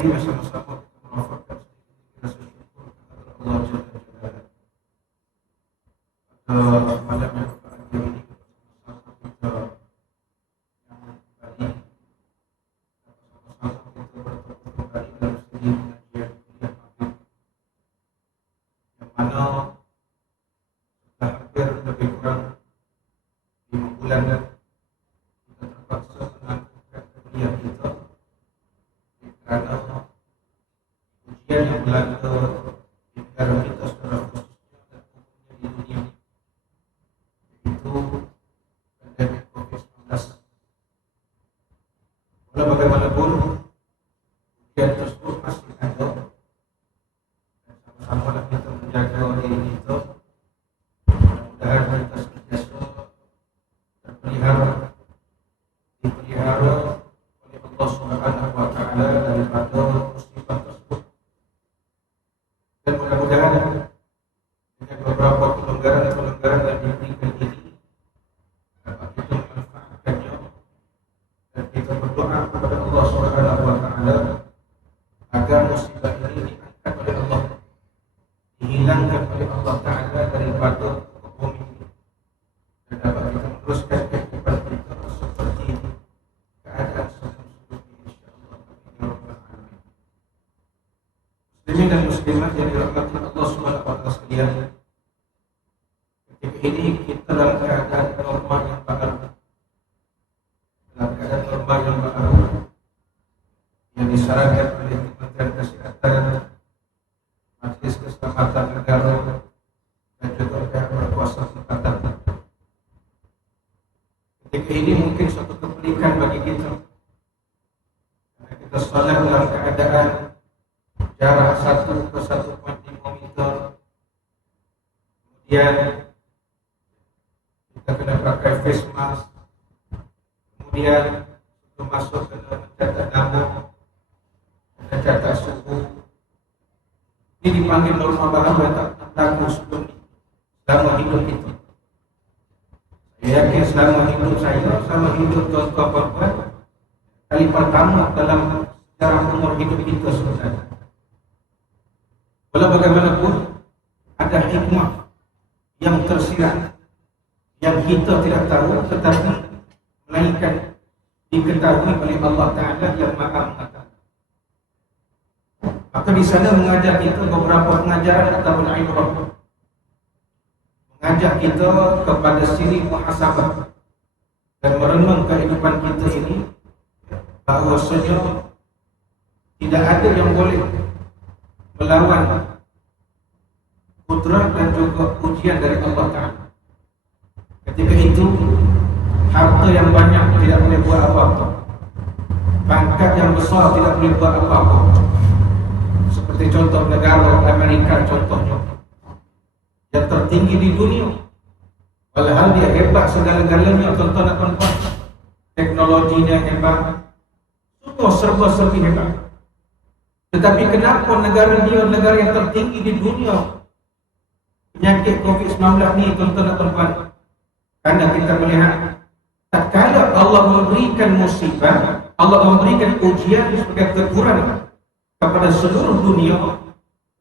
Ini sama-sama melakukan rasa syukur kepada Allah Jalla pada perkataan ini sama-sama kita yang tadi sama-sama kita bertemu kembali dalam segi pengajian kuliah Habib yang mana sudah hampir lebih kurang 5 bulan kita terpaksa menangguhkan kuliah kita kerana ujian yang melanda di negara kita secara khususnya dan umumnya di dunia, yaitu pandemik COVID-19. Walau bagaimanapun ujian tersebut masih ada dan sama-sama kita menjaga diri kita. Mudah-mudahan kita sentiasa dipelihara oleh Allah Subhanahu wa Ta'ala daripada musibah tersebut, dan mudah-mudahan dengan beberapa kelonggaran yang diberikan ini dapat kita memanfaatkannya dan kita berdoa kepada Allah Subhanahu wa Ta'ala agar musibah ini diangkat oleh Allah, dihilangkan oleh Allah Ta'ala daripada bumi ini, dan dapat kita meneruskan kehidupan kita seperti keadaan sebelum-sebelumnya, insya-Allah. Muslimin dan muslimat yang dirahmati Allah Subhanahu wa Ta'ala sekalian, ketika ini kita dalam keadaan normal yang baru, yang disarankan oleh Kementerian Kesehatan, Majelis Keselamatan Negara, dan juga pihak berkuasa tempatan. Ketika ini mungkin suatu kepelikan bagi kita, karena kita solat dalam keadaan jarak 1 ke 1.5 meter. Kemudian kita kena pakai face mask. Kemudian sebelum masuk kena mencatat nama, kena catat suhu. Ini dipanggil norma baru yang tak berlaku sebelum ini, selama hidup kita. Saya yakin selama hidup saya, selama hidup tuan-tuan puan-puan, kali pertama dalam sejarah umur hidup kita sebenarnya. Walau bagaimanapun ada hikmah yang tersirat yang kita tidak tahu, tetapi melainkan diketahui oleh Allah Ta'ala yang Maha Mengetahui. Maka di sana mengajar kita beberapa pengajaran ataupun ibrah, mengajak kita kepada siri muhasabah dan merenung kehidupan kita ini, bahawasanya Tidak ada yang boleh melawan kudrat dan juga ujian dari Allah Ta'ala. Ketika itu, harta yang banyak tidak boleh buat apa-apa, pangkat yang besar tidak boleh buat apa-apa. Seperti contoh negara Amerika contohnya, yang tertinggi di dunia, walhal dia hebat segala-galanya, tuan-tuan dan puan-puan, teknologinya hebat, semua serba-serbi hebat. Tetapi kenapa negara dia negara yang tertinggi di dunia, penyakit COVID-19 ni, tuan-tuan dan puan-puan? Karena kita melihat tatkala Allah memberikan musibah, Allah memberikan ujian sebagai teguran kepada seluruh dunia,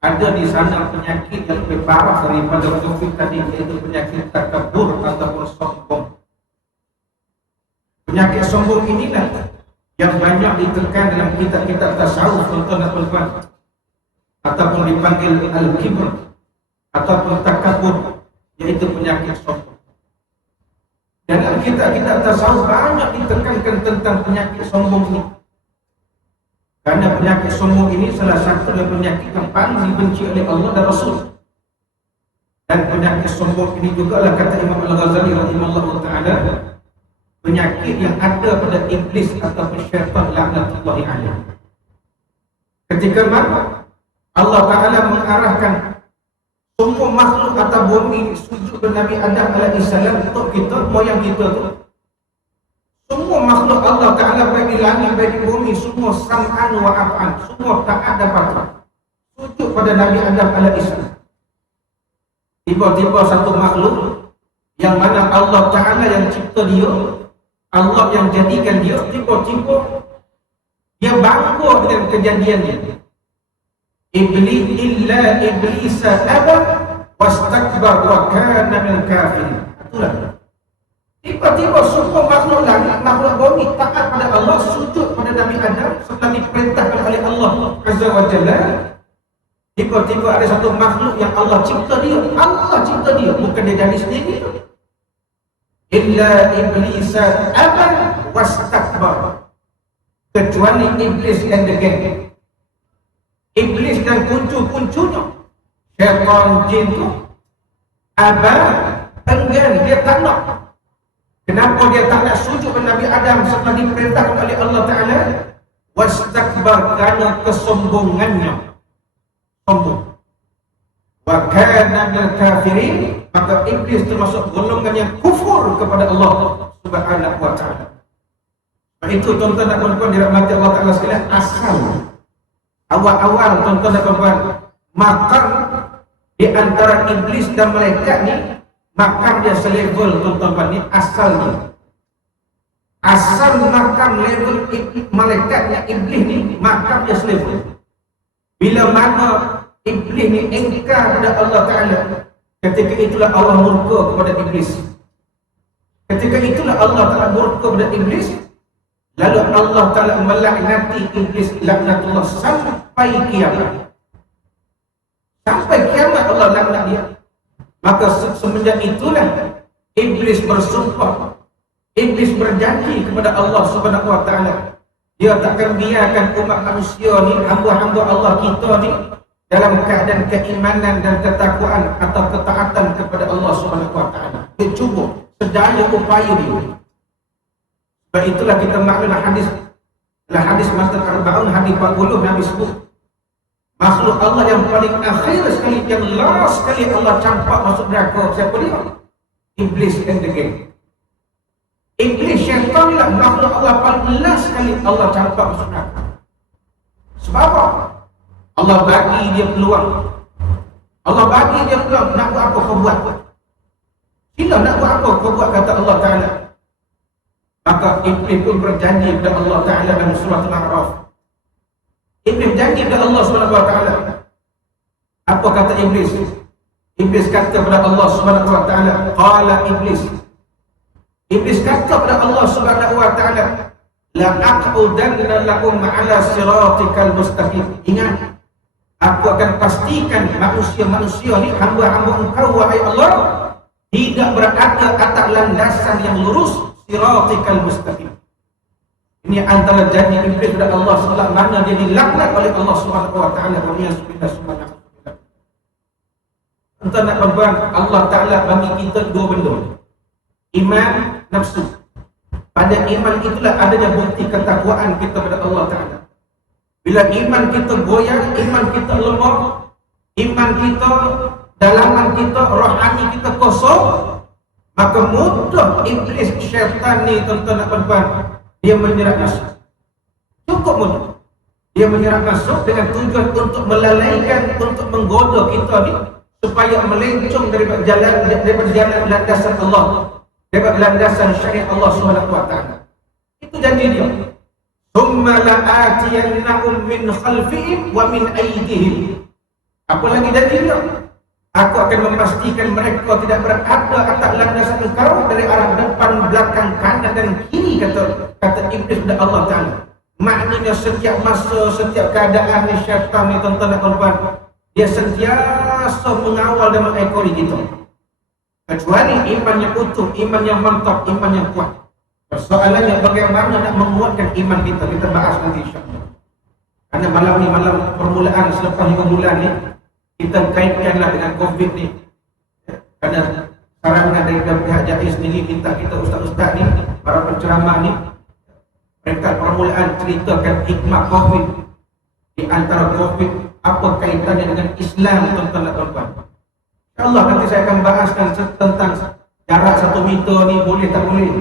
ada di sana penyakit yang lebih parah daripada COVID tadi, yaitu penyakit takabur ataupun sombong. Penyakit sombong inilah yang banyak ditekan dalam kitab-kitab tasawuf, tuan-tuan dan puan-puan, ataupun dipanggil al-kibr ataupun takabur, yaitu penyakit sombong. Dalam kitab-kitab tasawuf banyak ditekankan tentang penyakit sombong ini. Karena penyakit sombong ini salah satu dari penyakit yang paling dibenci oleh Allah dan Rasul. Dan penyakit sombong ini juga adalah, kata Imam Al-Ghazali rahimahullah ta'ala, penyakit yang ada pada iblis atau syaitan laknatullahi alaih. Ketika mana Allah Ta'ala mengarahkan semua makhluk atas bumi sujud kepada Nabi Adam alaihissalam, untuk kita, moyang kita tu, semua makhluk Allah Ta'ala baik di langit baik di bumi, semua sam'an wa af'an, semua taat dan patuh sujud pada Nabi Adam alaihissalam. Tiba-tiba satu makhluk yang mana Allah Ta'ala yang cipta dia, Allah yang jadikan dia, tiba-tiba dia bangga dengan kejadian dia. Illa iblisa aba wastakbar wa kana minal kafirin. Itulah. Tiba-tiba semua makhluk langit, makhluk bumi taat pada Allah, sujud pada Nabi Adam setelah diperintahkan oleh Allah Azza wa Jalla. Tiba-tiba ada satu makhluk yang Allah cipta dia, Allah cipta dia, bukan dia jadi sendiri. Illa iblisa aba wastakbar, kecuali iblis dan geng. Iblis dan kuncu-kuncunya, syaitan jin tu, enggan, dia tak nak. Kenapa dia tak nak sujud kepada Nabi Adam setelah diperintahkan oleh Allah Ta'ala? Wastakbar, kerana kesombongannya, sombong. Wa kana minal kafirin, maka iblis termasuk golongan yang kufur kepada Allah Subhanahu wa Ta'ala. Itu tuan-tuan dan puan-puan dirahmati Allah Ta'ala sekalian, asal awal-awal tuan-tuan dan puan-puan, makam di antara iblis dan malaikat ni, makam dia selevel tuan-tuan, ni asalnya. Asal makam level malaikatnya iblis ni, makam dia selevel. Bila mana iblis ni engkar kepada Allah Ta'ala, ketika itulah Allah murka kepada iblis. Ketika itulah Allah Ta'ala murka kepada iblis. Lalu Allah Ta'ala melaknati iblis laknatullah sampai kiamat. Sampai kiamat Allah laknat dia. Maka semenjak itulah iblis bersumpah, iblis berjanji kepada Allah Subhanahu wa Ta'ala, dia takkan biarkan umat manusia ni, hamba-hamba Allah kita ni, dalam keadaan keimanan dan ketakwaan atau ketaatan kepada Allah Subhanahu wa Ta'ala. Dia cuba sedaya upaya dia. Sebab itulah kita maklum hadis, hadis Matan Arba'un, hadis 40, Nabi sebut makhluk Allah yang paling akhir sekali, yang last sekali Allah campak masuk neraka, siapa dia? Iblis and the gang. Iblis, syaitan lah makhluk Allah paling last sekali Allah campak masuk neraka. Sebab apa? Allah bagi dia peluang. Allah bagi dia peluang, nak buat apa kau buat. Sila nak buat apa kau buat, kata Allah Ta'ala. Maka iblis pun berjanji kepada Allah Ta'ala dalam surah Al-A'raf. Iblis janji kepada Allah Subhanahu wa Ta'ala. Apa kata iblis? Iblis kata kepada Allah Subhanahu wa Ta'ala, qala iblis. Iblis kata kepada Allah Subhanahu wa Ta'ala, la aqudanna lahum ala siratikal mustaqim. Ingat, aku akan pastikan manusia-manusia ni, hamba-hamba engkau wahai Allah, tidak berada atas landasan yang lurus, siratikal mustaqim. Ini antara janji Iblis kepada Allah SWT, mana dia dilaknat oleh Allah SWT. Entah nak tuan, Allah Ta'ala bagi kita dua benda, iman, nafsu. Pada iman itulah adanya bukti ketakwaan kita kepada Allah Ta'ala. Bila iman kita goyang, iman kita lemah, iman kita, dalaman kita, rohani kita kosong, maka mudah iblis syaitan ni tuan-tuan dan puan, dia menyerap masuk. Cukup mudah. Dia menyerap masuk dengan tujuan untuk melalaikan, untuk menggoda kita ni supaya melencong daripada jalan landasan Allah, daripada landasan syariat Allah Subhanahu wa taala. Itu janji dia. Tsumma la'atiyannahum min khalfihim wa min aydihim. Apa lagi janji dia? Aku akan memastikan mereka tidak berada atas landasan engkau dari arah depan, belakang, kanan dan kiri, kata iblis kepada Allah Ta'ala. Maknanya setiap masa, setiap keadaan ni syaitan ni tuan-tuan dan puan, dia sentiasa mengawal dan mengekori kita. Kecuali iman yang utuh, iman yang mantap, iman yang kuat. Persoalannya bagaimana nak menguatkan iman kita, kita bahas nanti insyaAllah. Karena malam ni malam permulaan selepas 5 bulan ni, kita kaitkanlah dengan COVID ni. Kerana sarangan dari pihak JAI sendiri minta kita ustaz-ustaz ni, para penceramah ni, mereka permulaan ceritakan hikmah COVID. Di antara COVID, apa kaitannya dengan Islam, tuan-tuan dan puan-puan. InsyaAllah nanti saya akan bahaskan tentang jarak 1 meter ni boleh tak boleh.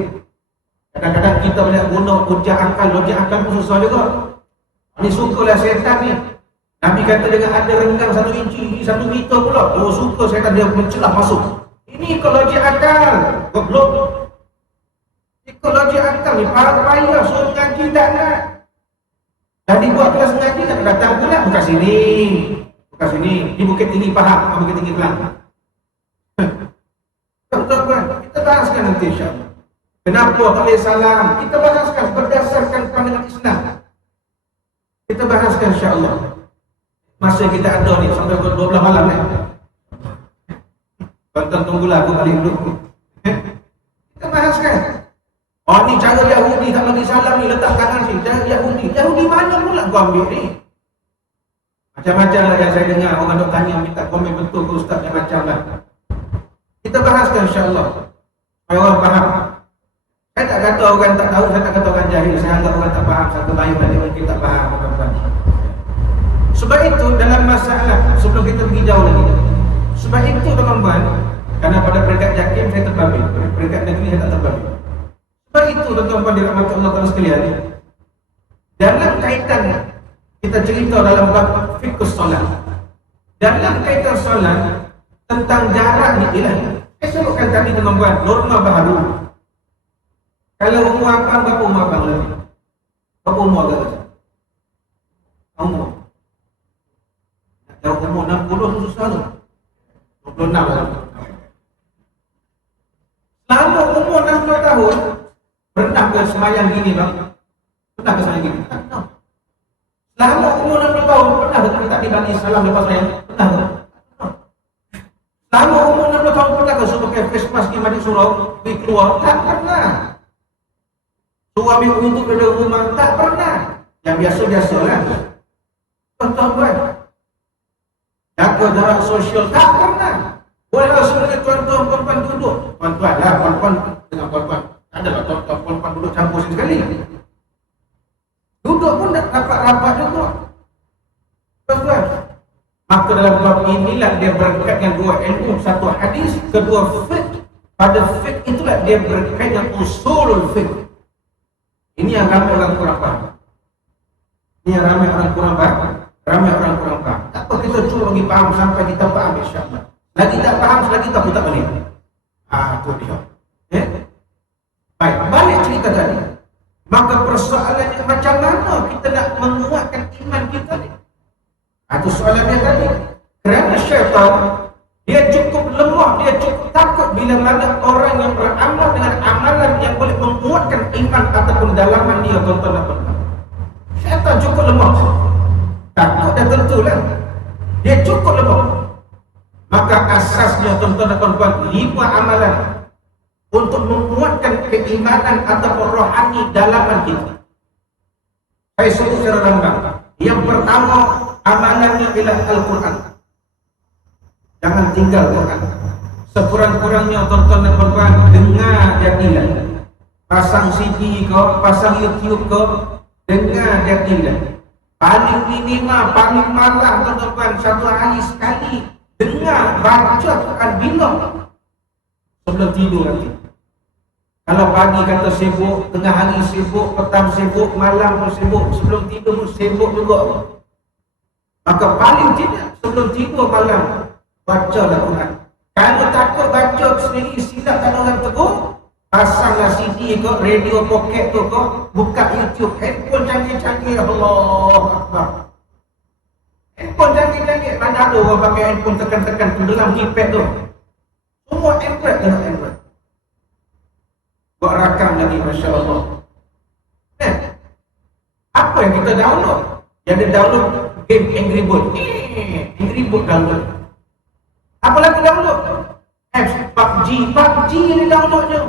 Kadang-kadang kita boleh guna hujah akal, logik akal pun susah juga. Ni sukalah syaitan ni. Nabi kata dengan ada renggang 1 inci, 1 meter pula. Oh suka syaitan dia mencelah masuk. Ini ekologi akal. Goblok. Ekologi akal ni payah suruh ngaji tak nak. Tadi buat kelas ngaji tak datang pula. Bukan sini. Bukan sini. Di Bukit Tinggi Pahang, Bukit Tinggi Kelang. Tuan-tuan, kita bahaskan nanti insyaAllah. Kenapa tak boleh salam? Kita bahaskan berdasarkan pandangan Islam. Kita bahaskan insyaAllah. Masa kita ada ni sampai 12 malam ni. Tuan-tuan tunggulah aku balik dulu. Kita bahaskan. Oh ni cara Yahudi tak bagi salam ni, letak tangan sini. Cara Yahudi. Yahudi mana pula kau ambil ni? Macam-macam lah yang saya dengar. Orang duk tanya minta komen betul ke ustaz, macam lah. Kita bahaskan insyaAllah. Supaya orang faham. Saya tak kata orang tak tahu, saya tak kata orang jahil. Saya anggap orang tak faham. Satu bayu dan dia mungkin tak faham. Sebab itu dalam masalah, sebelum kita pergi jauh lagi, sebab itu teman-teman, karena pada peringkat JAKIM saya terbabit, pada peringkat negeri saya tak terbabit. Sebab itu tuan-tuan dirahmati Allah Ta'ala sekalian, dalam kaitan kita cerita dalam bab fiqh solat, dalam kaitan solat tentang jarak ni ialah, saya sebutkan tadi teman-tuan, norma baharu. Kalau umur abang, berapa umur abang lagi? Berapa umur agak lagi? Umur jauh umur 60 tu susah tu. 26 lah. Selama umur 60 tahun, pernah ke semayang gini bang? Pernah ke semayang gini? Tak pernah. Selama umur 60 tahun, pernah ke tak dibagi salam lepas semayang? Pernah ke? Selama umur 60 tahun, pernah ke suruh pakai face mask di mandi surau, pergi keluar? Tak pernah. Suruh ambil untuk dari rumah? Tak pernah. Yang biasa-biasa lah. Tuan-tuan, jaga jarak sosial, tak pernah. Walau sebenarnya tuan-tuan perempuan duduk, tuan-tuan lah, perempuan dengan perempuan, tak adalah tuan-tuan perempuan duduk campur sekali. Duduk pun tak rapat-rapat juga. Tuan-tuan, maka dalam bab inilah dia berkait dengan dua ilmu, satu hadis, kedua fiqh. Pada fiqh itulah dia berkait dengan usulul fiqh. Ini yang ramai orang kurang faham. Ini yang ramai orang kurang faham. Ramai orang kurang faham. Tak apa, kita cuba bagi faham sampai kita faham insyaAllah. Lagi tak faham, selagi tak pun tak boleh. Itu dia. Baik, balik cerita tadi. Maka persoalannya macam mana kita nak menguatkan iman kita ni? Itu soalan dia tadi. Kerana syaitan, dia cukup lemah, dia cukup takut bila mana orang yang beramal dengan amalan yang boleh menguatkan iman ataupun dalaman dia, tuan-tuan dan puan-puan. Syaitan cukup lemah. Takut dah tentulah. Dia cukup lemah. Maka asasnya tuan-tuan dan puan-puan, 5 amalan untuk menguatkan keimanan ataupun rohani dalaman kita. Saya sebut secara rambang. Yang pertama, amalannya ialah Al-Quran. Jangan tinggal Quran. Sekurang-kurangnya tonton dan korban, dengar jadilah. Pasang CD kau, pasang YouTube kau, dengar jadilah. Paling minimal, paling malam tuan-tuan, satu hari sekali dengar, baca Quran bila sebelum tidur nanti. Kalau pagi kata sibuk, tengah hari sibuk, petang sibuk, malam pun sibuk, sebelum tidur pun sibuk juga. Maka paling tidak sebelum tidur malam bacalah Quran. Kalau takut baca sendiri silap tak orang tegur, pasanglah CD kau, radio poket tu kau, buka YouTube, handphone canggih-canggih, Allah Akbar. Handphone canggih-canggih, mana ada orang pakai handphone tekan-tekan tenggelam keypad tu. Semua Android tengok Android. Buat rakam lagi, Masya Allah. Apa yang kita download? Yang dia download game Angry Bird. Angry Bird download. Apa lagi download? Apps PUBG yang dia downloadnya.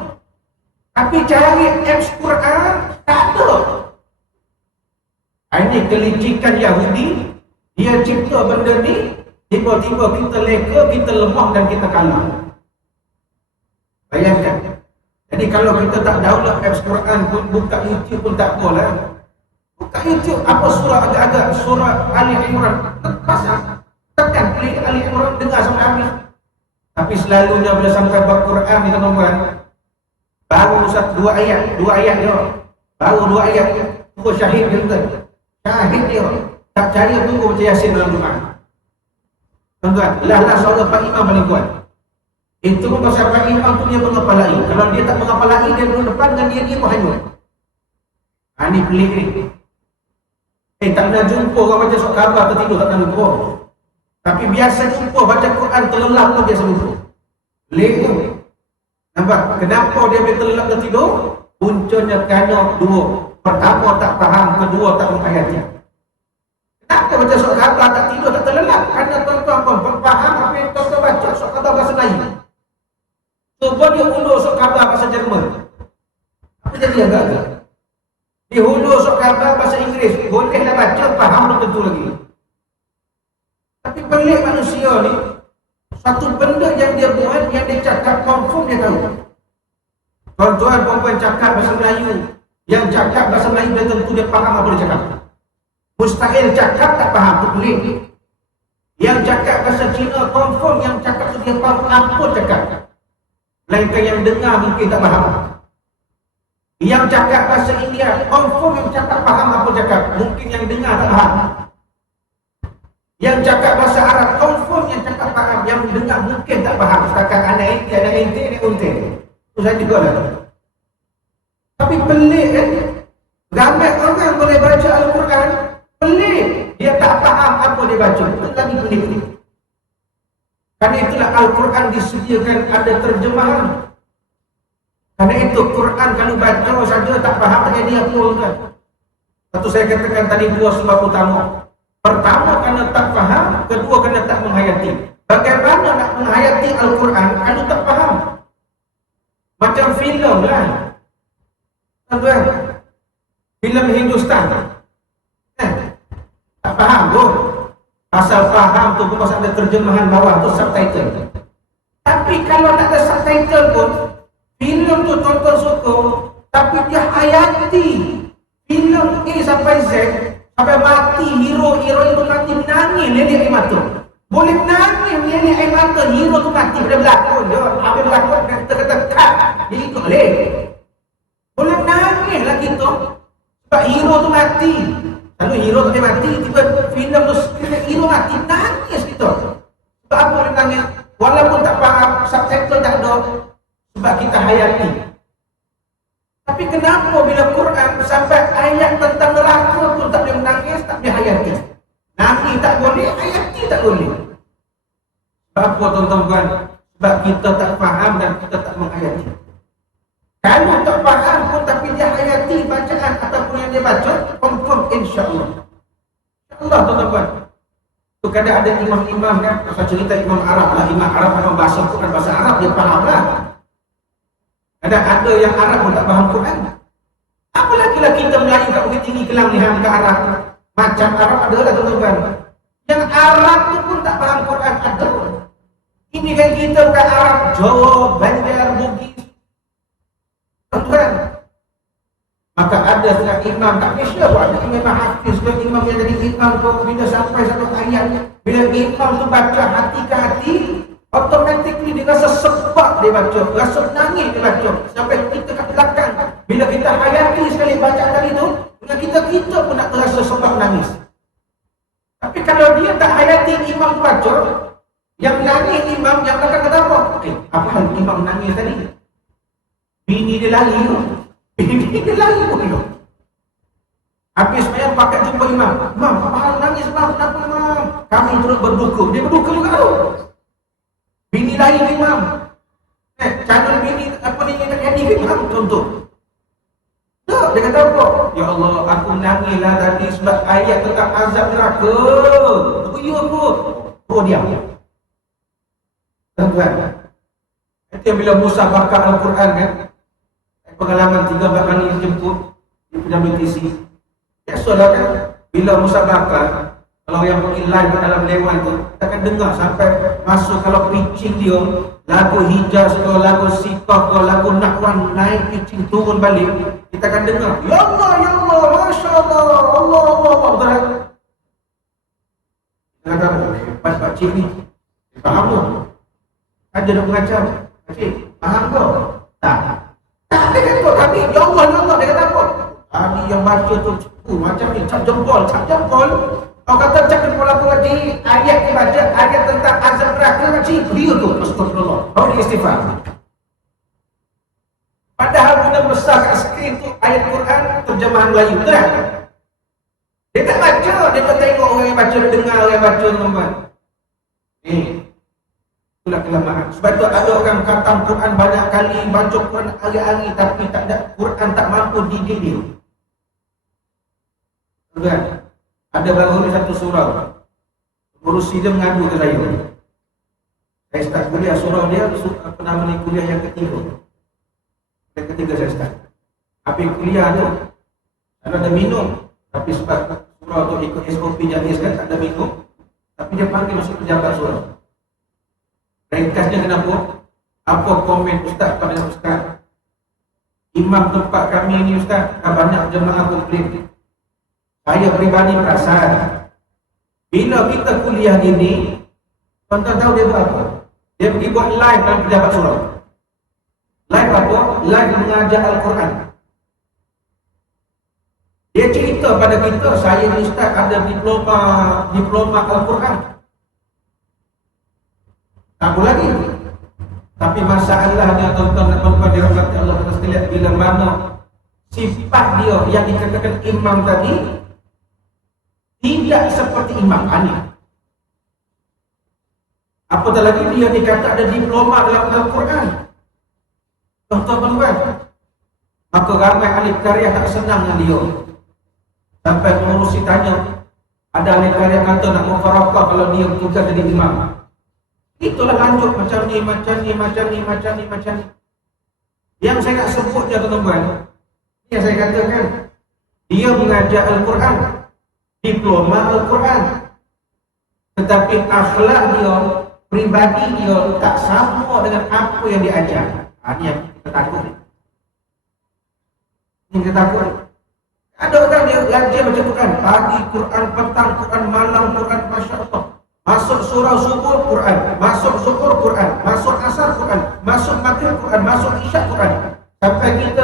Tapi cari apps Quran, tak ada. Ini kelicikan Yahudi. Dia cipta benda ni, tiba-tiba kita leka, kita lemah dan kita kalah. Bayangkan. Jadi kalau kita tak download apps Quran pun, buka YouTube pun tak apalah. Buka YouTube, apa surah agak-agak, surah Ali Imran, pasang, tekan play Ali Imran, dengar sampai habis. Tapi selalunya bila sampai bab Quran ni tuan-tuan, baru dua ayat dia, baru 2 ayat, tunggu syahid dia, syahid dia, tak cari tunggu baca Yasin dalam Jumaat. Tuan-tuan, lah seorang Pak Imam paling kuat. Itu pun pasal Pak Imam tu dia mengapalai. Kalau dia tak mengapalai, dia duduk depan dengan dia pun hanyut. Ini pelik ni. Tak pernah jumpa orang baca surat khabar tertidur, tak pernah jumpa. Tapi biasa jumpa baca Quran terlelap pun biasa jumpa. Pelik tu. Nampak? Kenapa dia boleh terlelap tertidur? Puncanya kerana dua. Pertama tak faham, kedua tak menghayati. Kenapa baca surat khabar tak tidur, tak terlelap? Kerana tuan-tuan pun faham apa yang tuan-tuan baca surat khabar bahasa Melayu. Cuba dia undur surat khabar bahasa Jerman. Apa jadi agak-agak? Dia undur surat khabar bahasa Inggeris. Bolehlah baca, faham belum tentu lagi. Tapi pelik manusia ni, satu benda yang dia buat, yang dia cakap confirm dia tahu. Tuan-tuan perempuan cakap bahasa Melayu, yang cakap bahasa Melayu dia tentu dia faham apa dia cakap. Mustahil cakap tak faham, tu pelik. Yang cakap bahasa Cina confirm yang cakap tu dia faham apa cakap. Melainkan yang dengar mungkin tak faham. Yang cakap bahasa India confirm yang cakap faham apa cakap, mungkin yang dengar tak faham. Yang cakap bahasa Arab confirm yang cakap faham, yang dengar mungkin tak faham. Setakat anak ente, anak unte. Itu saya juga lah. Tapi pelik kan? Ramai orang boleh baca Al-Quran, pelik. Dia tak faham apa dia baca. Itu lagi pelik. Karena itulah Al-Quran disediakan ada terjemahan. Karena itu Quran kalau baca saja tak faham, tak jadi apa kan? Satu saya katakan tadi dua sebab utama. Pertama kerana tak faham, kedua kerana tak menghayati. Bagaimana nak menghayati Al-Quran kalau tak faham? Macam filem lah. Tuan-tuan, filem Hindustan. Tak faham tu. Asal faham tu pun pasal ada terjemahan bawah tu, subtitle. Tapi kalau tak ada subtitle pun, filem tu tonton suka, tapi dia hayati. Filem A sampai Z, sampai mati, hero itu mati, menangis nenek air mata. Boleh menangis nenek air mata, hero tu mati pada berlakon dia. Habis berlakon, kita kata cut, dia ikut boleh. Boleh menangis lah kita, sebab hero tu mati. Lalu hero tu dia mati, tiba filem tu hero mati, nangis kita. Sebab apa dia nangis? Walaupun tak faham, subtitle tak ada, sebab kita hayati. Tapi kenapa bila Quran sampai ayat tentang neraka pun tak boleh menangis, tak boleh hayati? Nangis tak boleh, hayati tak boleh. Sebab apa tuan-tuan? Sebab kita tak faham dan kita tak menghayati. Kalau tak faham pun tapi dia hayati bacaan ataupun yang dia baca, confirm insya-Allah. InsyaAllah tuan-tuan. Tu kadang ada imam-imam kan, pasal cerita imam Arab lah, imam Arab memang bahasa Quran bahasa Arab dia faham lah. Ada yang Arab pun tak faham Quran. Apa Apa lagi lah kita Melayu kat Bukit Tinggi Kelang ni ke Arab. Macam Arab ada lah tuan-tuan. Yang Arab tu pun tak faham Quran ada. Ini kan kita bukan Arab, Jawa, Banjar, Bugis. Tuan-tuan. Maka ada setengah imam tak Malaysia pun ada imam hafiz ke imam yang jadi imam tu bila sampai satu ayat, bila imam tu baca hati ke hati, automatically dia rasa sebab dia baca, rasa nangis dia baca. Sampai kita kat belakang, bila kita hayati sekali baca kali tu, dengan kita pun nak terasa sebab nangis. Tapi kalau dia tak hayati imam tu baca, yang nangis imam, yang belakang kata apa? Apa hal imam nangis tadi? Bini dia lari tu. Bini dia lari pun tu. Habis semayang pakai jumpa imam. Imam, apa hal nangis imam? Kenapa imam? Kami turut berduka. Dia berduka juga tu. Bini lari ke imam. Channel bini apa ni tak jadi ke imam contoh. Tak, dia kata apa? Ya Allah, aku nangislah tadi sebab ayat tentang azab neraka. Ya apa? Oh, diam. Tuan-tuan. Itu bila Musa bakar Al-Quran kan, pengalaman 3 kali dijemput di PWTC. Biasalah kan, bila Musa bakar, kalau yang pergi live dalam dewan tu, kita akan dengar sampai masuk kalau pitching dia, lagu Hijaz ke, lagu Sikah ke, lagu Nahwan naik pitching turun balik, kita akan dengar, Ya Allah, Masya Allah, Allah, Allah, betul kan? Kita kata, hebat pakcik ni, faham tu? Ada dia mengajar, pakcik, faham tu? Tak. Dia kata tadi, Ya Allah, dia kata apa? Tadi yang baca tu, macam ni, cap jempol. Kau kata cap jempol apa lagi? Ayat dia baca, ayat tentang azab neraka macam dia tu. Astagfirullah. Kau dia istighfar. Padahal guna besar kat skrin tu, ayat Quran, terjemahan Melayu. Betul tak? Dia tak baca, dia tak tengok orang yang baca, dia dengar orang yang baca, teman-teman. Itulah kelemahan. Sebab tu ada orang khatam Quran banyak kali, baca Quran hari-hari, tapi tak ada Quran tak mampu didik dia. Tuan, ada baru ni satu surau. Urus dia mengadu ke saya. Saya start kuliah surau dia, apa nama ni, kuliah yang ketiga. Yang ketiga saya start. Habis kuliah tu, ada minum. Tapi sebab surau tu ikut SOP Janis kan, tak ada minum. Tapi dia panggil masuk pejabat surau. Ringkasnya kenapa? Apa komen Ustaz pada Ustaz? Imam tempat kami ni Ustaz, banyak jemaah komplain. Saya peribadi perasan, bila kita kuliah gini, tuan-tuan tahu dia buat apa? Dia pergi buat live dalam pejabat surau. Live apa? Live mengajar Al-Quran. Dia cerita pada kita, saya ni Ustaz ada diploma Al-Quran. Apa lagi? Tapi masalahnya tuan-tuan dan puan-puan dirahmati Allah sekalian, bila mana sifat dia yang dikatakan imam tadi tidak seperti imam aneh. Apatah lagi dia dikata ada diploma dalam Al-Quran. Tuan-tuan dan puan, maka ramai ahli karya tak senang dengan dia. Sampai pengurusi tanya, ada ahli karya kata nak mufarakah kalau dia bukan jadi imam. Itulah lanjut macam ni. Yang saya nak sebut je tuan-tuan, yang saya katakan, dia mengajar Al-Quran, diploma Al-Quran, tetapi akhlak dia, pribadi dia tak sama dengan apa yang diajar. Ini yang kita takut. Ada orang dia belajar macam Quran, pagi Quran, petang Quran, malam Quran, Masya Allah. Masuk surau subuh Quran, masuk zuhur Quran, masuk asar Quran, masuk maghrib Quran, masuk isyak Quran. Sampai kita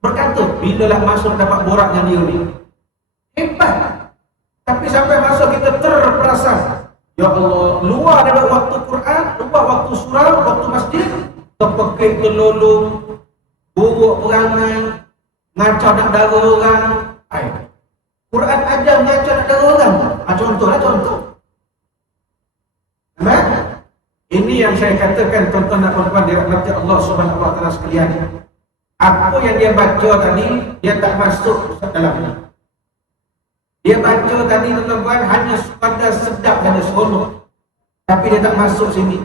berkata, bilalah masuk dapat borak dengan dia ni. Hebat. Tapi sampai masuk kita terperasan, ya Allah, luar daripada waktu Quran, luar waktu surau, waktu masjid, terpekik terlolong, buruk perangai, ngacau nak darah orang. Quran ajar ngacau nak darah orang. Contoh. Ini yang saya katakan tuan-tuan dan puan-puan dirahmati Allah Subhanahu wa taala sekalian. Apa yang dia baca tadi, dia tak masuk dalamnya. Dia baca tadi tuan-tuan hanya sekadar sedap dan seronok. Tapi dia tak masuk sini.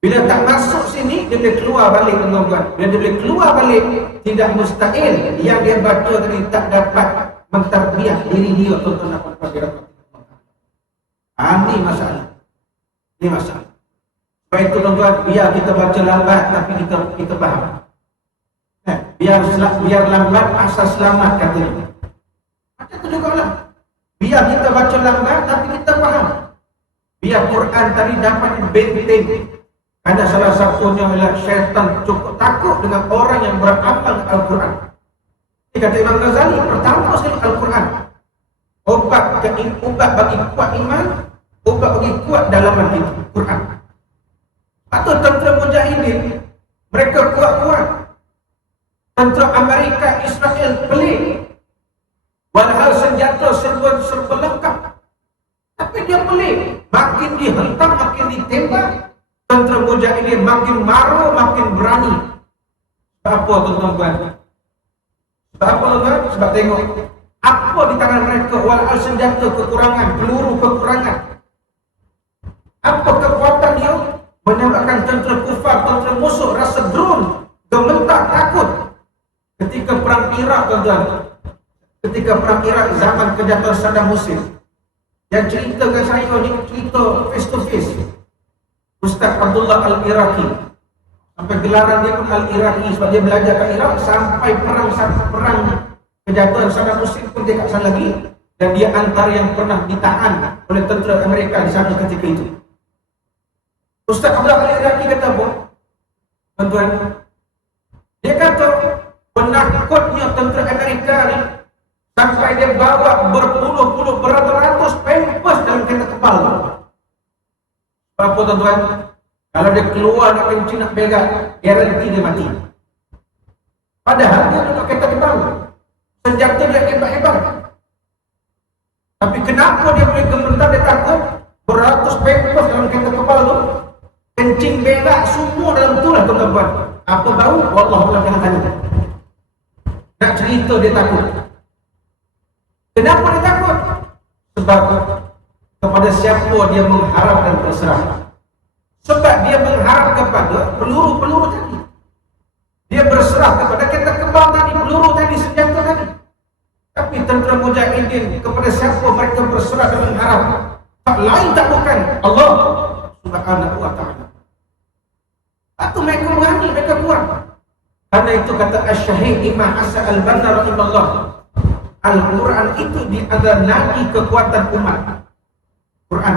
Bila tak masuk sini, dia boleh keluar balik, tuan-tuan. Bila dia boleh keluar balik, tidak mustahil yang dia baca tadi tak dapat mentarbiyah diri dia, tuan-tuan, apa dia dapat. Ini masalah. Ini masalah. Sebab itu, tuan-tuan, biar kita baca lambat tapi kita faham. Biar lambat asal selamat, katanya. Macam tu juga lah. Biar kita baca lambat tapi kita faham. Biar Quran tadi dapat benteng. Ada salah satunya adalah syaitan cukup takut dengan orang yang beramal Al-Quran. Ini kata Imam Ghazali, pertama sekali Al-Quran. Obat bagi kuat iman, obat bagi kuat dalaman kita, Quran. Atau tentera mujahidin, mereka kuat-kuat. Tentera Amerika, Israel pelik. Walhal senjata serba lengkap. Tapi dia pelik. Makin dihentam, makin ditembak. Tentera mujahidin makin marah, makin berani. Sebab apa, tuan-tuan? Sebab apa, tuan-tuan? Sebab tengok apa di tangan mereka, walhal senjata kekurangan, peluru kekurangan. Apa kekuatan dia? Menyebabkan tentera kufar, tentera musuh rasa gerun, gemetar, takut. Ketika perang Iraq, tuan-tuan, ketika perang Iraq zaman kejatuhan Saddam Hussein, yang ceritakan saya ni cerita face to face, Ustaz Abdullah Al-Iraqi. Sampai gelaran dia pun Al-Iraqi sebab dia belajar kat Iraq sampai perang kejatuhan Saddam Hussein pun dia tak salah lagi. Dan dia antara yang pernah ditahan oleh tentera Amerika di sana ketika itu. Ustaz Abdullah Al-Iraqi kata apa? Tuan-tuan, dia kata penakutnya tentera Amerika ni sampai dia bawa berpuluh-puluh, beratus-ratus pampers dalam kereta kepal. Apa, tuan-tuan? Kalau dia keluar nak kencing, nak berak, garanti dia mati. Padahal dia duduk kereta kepal, senjata dia hebat-hebat. Tapi kenapa dia boleh gemetar, dia takut? Beratus pampers dalam kereta kepal tu, kencing, berak, semua dalam tu lah, tuan-tuan. Apa bau? Wallah, jangan tanya. Nak cerita dia takut. Kenapa dia takut? Sebab kepada siapa dia mengharap dan berserah. Sebab dia mengharap kepada peluru-peluru tadi. Dia berserah kepada kereta kebal tadi, peluru tadi, senjata tadi. Tapi tentera mujahidin, kepada siapa mereka berserah dan mengharap? Tak lain tak bukan Allah Subhanahu wa ta'ala. Itu mereka berani, mereka kuat. Karena itu kata Asy-Syahid Imam Hasan Al-Banna rahimahullah, Al-Quran itu adalah nadi kekuatan umat. Quran.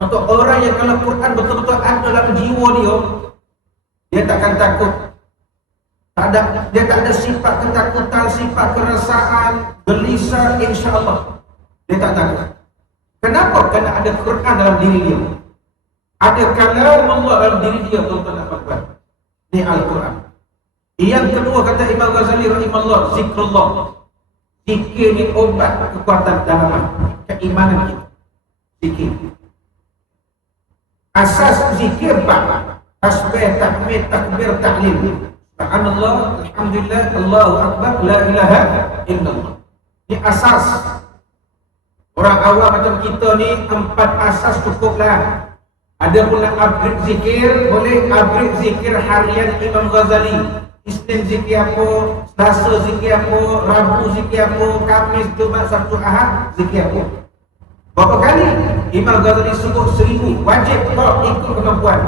Atau orang yang kalau Quran betul-betul ada dalam jiwa dia takkan takut. Dia tak ada sifat ketakutan, sifat kerasaan, gelisah, insya-Allah. Dia tak takut. Kenapa? Kerana ada Quran dalam diri dia. Ada kalam Allah dalam diri dia, tuan-tuan dan puan-puan. Ini Al-Quran. Yang kedua kata Imam Ghazali rahimahullah, zikrullah. Zikir ni obat kekuatan dalaman keimanan kita. Zikir. Asas zikir empat. Tasbih, tahmid, takbir, tahlil. Subhanallah, alhamdulillah, Allahu akbar, la ilaha illallah. Ini asas. Orang awam macam kita ni empat asas cukuplah. Ada pun nak upgrade zikir, boleh upgrade zikir harian Imam Ghazali. Isnin zikir apa, Selasa zikir apa, Rabu zikir apa, Khamis, Jumaat, Sabtu, Ahad zikir apa. Berapa kali Imam Ghazali sebut 1000, wajib tak ikut kemampuan.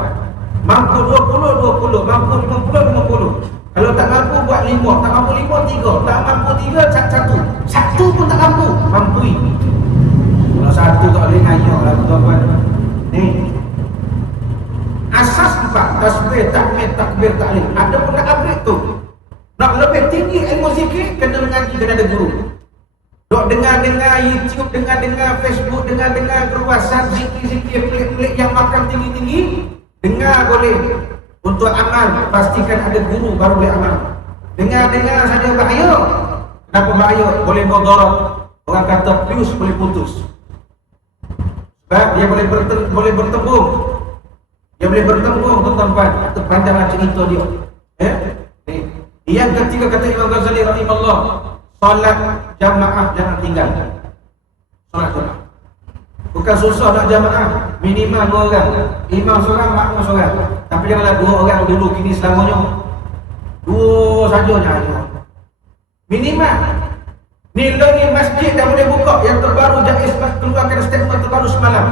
Mampu 20, mampu 50. Kalau tak mampu buat 5, tak mampu 5, 3, tak mampu 3, 1. Satu pun tak mampu, mampui. Kalau satu tak boleh ngayak lah, tuan-tuan. Ni asas 4, tasbih, tahmid, takbir, tahlil. Ada pun nak upgrade tu. Nak lebih tinggi ilmu zikir, kena mengaji, kena ada guru. Dok dengar-dengar YouTube, dengar-dengar Facebook, dengar-dengar WhatsApp, zikir-zikir pelik-pelik yang makan tinggi-tinggi. Dengar boleh. Untuk amal, pastikan ada guru baru boleh amal. Dengar-dengar saja bahaya. Kenapa bahaya? Boleh mudarat. Orang kata fuse boleh putus. Sebab dia boleh bertembung. Dia boleh bertembung, tuan-tuan. Itu panjanglah cerita dia. Yang ketiga kata Imam Ghazali rahimahullah, solat jamaah jangan tinggal. Solat jamaah. Bukan susah nak jamaah, minimal 2 orang. Imam seorang, makmum seorang. Tapi janganlah 2 orang dulu kini selamanya. 2 saja hanya. Minimal. Ni lagi masjid dah boleh buka. Yang terbaru Jais keluarkan statement terbaru semalam.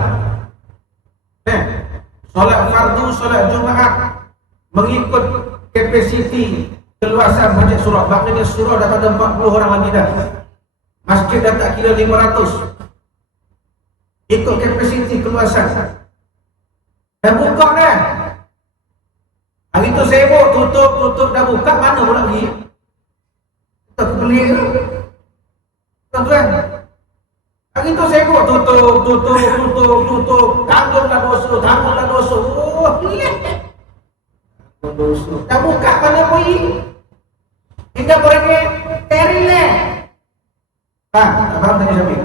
Solat fardu, solat Jumaat mengikut kapasiti keluasan Masjid Surau. Maknanya surau dah ada 40 orang lagi dah. Masjid dah tak kira 500. Ikut kapasiti keluasan. Dah buka dah. Hari tu sibuk, tutup dah buka, mana pula pergi? Tak pelik tu. Tuan-tuan. Hari tu sibuk, tutup. Tanggunglah dosa. Oh, pelik. Dosa. Dah buka, mana pergi? Hingga pergi, terilek. Tak faham tanya Syamil?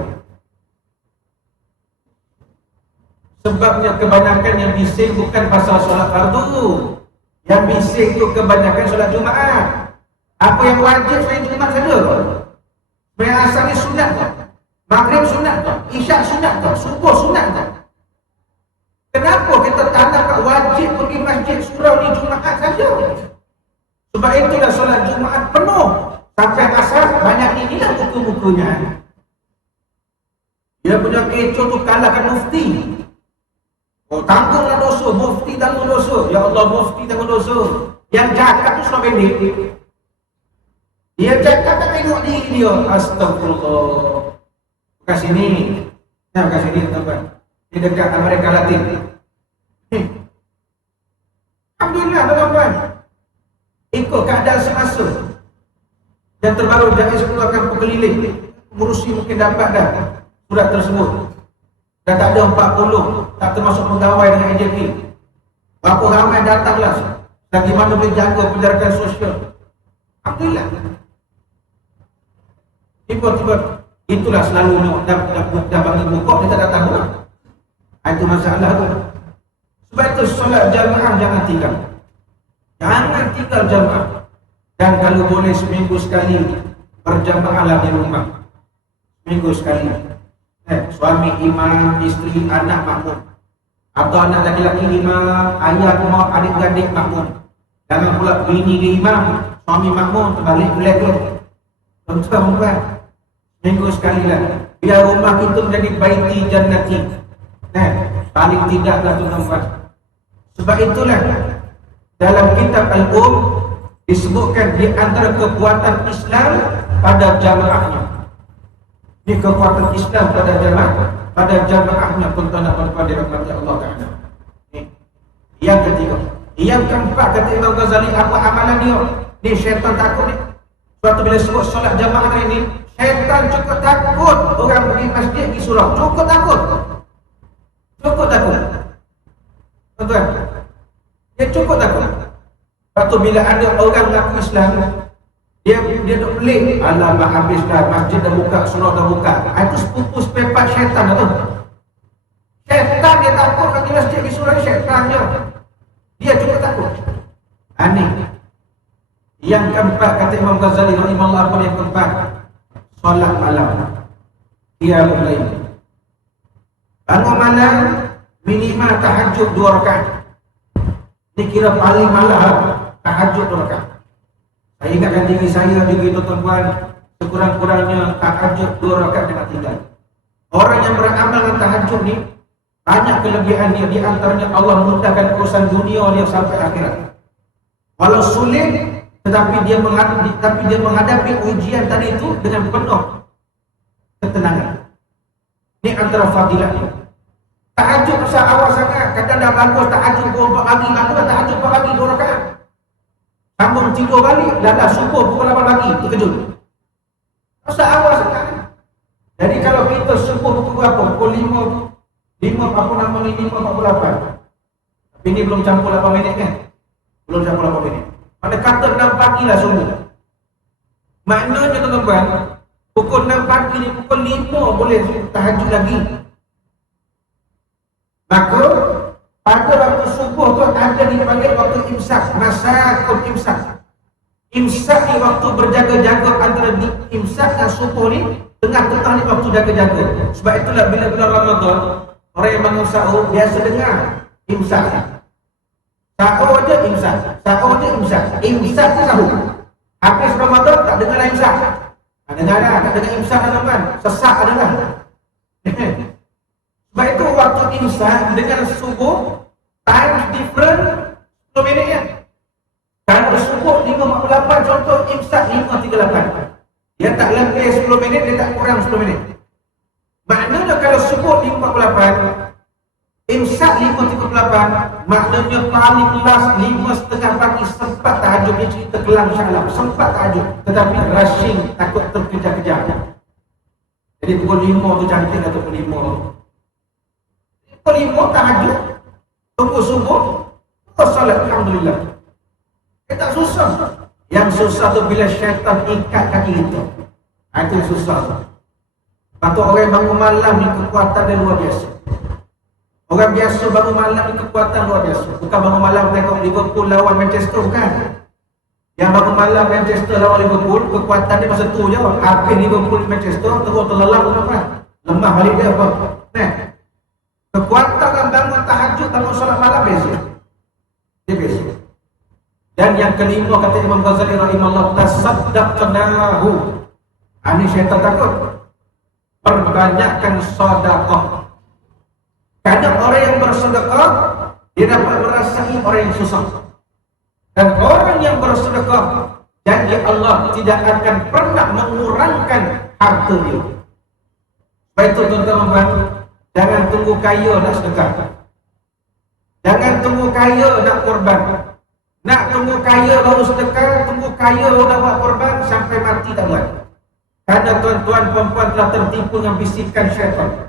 Sebabnya kebanyakan yang bising bukan pasal solat fardu. Yang bising tu kebanyakan solat Jumaat. Apa yang wajib selain Jumaat saja kau? Sembahyang asar ni sunat kau? Maghrib sunat kau? Isyak sunat kau? Subuh sunat kau? Kenapa kita tanam kat wajib pergi masjid surau ni Jumaat saja? Sebab itulah solat Jumaat penuh. Sampai asar banyak inilah buku-bukunya. Dia punya kecoh tu kalahkan mufti. Oh, tanggunglah dosa, mufti tanggung dosa. Ya Allah, mufti tanggung dosa. Yang cakap tu sudah pendek. Dia cakap tak tengok diri dia. Astagfirullah. Bukan sini. Bukan sini, tuan-tuan. Dia dekat Amerika Latin. Alhamdulillah, tuan-tuan. Ikut keadaan semasa. Yang terbaru, jangan keluarkan pekeliling. Mengurusi mungkin dapat dah surat tersebut. Dah tak ada 40, tak termasuk pegawai dengan AJP. Berapa ramai datanglah. Bagaimana boleh jaga penjarakan sosial. Alhamdulillah. Tiba-tiba, itulah selalu dah bagi buka, dia tak datang pula. Itu masalah tu. Sebab itu solat jamaah jangan tinggal. Jangan tinggal jamaah. Dan kalau boleh seminggu sekali, berjamaahlah di rumah. Seminggu sekali. Suami imam, isteri, anak makmum. Atau anak lelaki imam, ayah imam, adik-adik makmum. Jangan pula bini di imam, suami makmum, terbalik belakang. Tuan-tuan, seminggu sekali lah. Biar rumah kita menjadi baiti jannati. Paling tidaklah tuan-tuan. Sebab itulah dalam kitab Al-Um disebutkan di antara kekuatan Islam pada jamaahnya. Ini kekuatan Islam pada jamaahnya tuan-tuan dan puan-puan dirahmati Allah Taala. Yang ketiga, yang keempat kata Imam Ghazali, apa amalan dia? Ni syaitan takut ni. Suatu bila sebut solat jamaah ini, syaitan cukup takut orang pergi masjid di surau. Cukup takut. Tuan-tuan, dia cukup takut. Lepas tu bila ada orang mengaku Islam, dia duk pelik. Alamak, habis dah, masjid dah buka, surau dah buka. Itu sepupu sepepat syaitan tu. Syaitan dia takut pergi masjid di surau, syaitan dia cukup takut. Aneh. Yang keempat kata Imam Ghazali rahimahullah, apa yang keempat? Solat malam. Qiyamul lail. Bangun malam, minimal tahajud 2 rakaat. Ini kira paling malam tahajud 2 rakaat. Saya ingatkan diri saya juga tuan-tuan, sekurang-kurangnya tahajud 2 rakaat jangan tinggal. Orang yang beramal dengan tahajud ni banyak kelebihan dia, di antaranya Allah mudahkan urusan dunia dia sampai akhirat. Walau sulit, tetapi dia menghadapi ujian tadi itu dengan penuh ketenangan. Ini antara fadilah dia. Tahajud besar awal sangat, kadang dah bagus tahajud pagi, bagus tahajud pagi 2 rakaat. Sambung tidur balik, dah subuh pukul 8 pagi, terkejut. Besar awal sangat. Jadi kalau kita subuh pukul berapa? Pukul 5:48. Tapi ini belum campur 8 minit kan? Belum campur 8 minit. Pada kata 6 pagi lah subuh. Maknanya tuan-tuan, pukul 6 pagi ni pukul 5 boleh tahajud lagi. Maka pada waktu subuh tu ada dipanggil waktu imsak, masakul imsak. Imsak ni waktu berjaga-jaga antara imsak dan subuh ni, tengah-tengah ni waktu jaga-jaga. Sebab itulah bila bulan Ramadan, Orang yang bangun sahur biasa dengar imsak. Sahur aja imsak. Sahur aja imsak. Imsak tu sahur. Habis Ramadan tak dengar imsak. Dengar dah, tak dengar imsak dah teman. Sesak adalah. Sebab itu waktu imsak dengan subuh time different 10 minit ya. Kalau subuh 5.48 contoh imsak 5.38. Dia tak lebih 10 minit, dia tak kurang 10 minit. Maknanya kalau subuh 5.48, imsak 5.38, maknanya paling last 5.30 pagi sempat tahajud. Dia cerita kelam insyaAllah, sempat tahajud. Tetapi rushing, takut terkejar-kejar. Jadi pukul 5 tu cantik atau pukul 5. Pukul 5 tahajud, tunggu subuh, terus salat, Alhamdulillah. Tak susah. Yang susah tu bila syaitan ikat kaki kita. Itu yang susah. Patut orang bangun malam ni kekuatan dia luar biasa. Orang biasa bangun malam ni kekuatan luar biasa. Bukan bangun malam tengok Liverpool lawan Manchester, bukan. Yang bangun malam Manchester lawan Liverpool, kekuatan dia masa tu je. Habis Liverpool Manchester, terus terlelap apa? Lemah balik dia apa? Nah, kekuatan orang bangun tahajud, bangun solat malam beza. Dia beza. Dan yang kelima kata Imam Ghazali rahimahullah, tasaddaqnahu. Ini syaitan takut. Perbanyakkan sedekah. Kadang orang yang bersedekah dia dapat merasai orang yang susah. Dan orang yang bersedekah janji Allah tidak akan pernah mengurangkan harta dia. Baik itu tuan-tuan, jangan tunggu kaya nak sedekah. Jangan tunggu kaya nak korban. Nak tunggu kaya baru sedekah, tunggu kaya baru nak buat korban, sampai mati tak buat. Karena tuan-tuan perempuan telah tertipu dengan bisikan syaitan.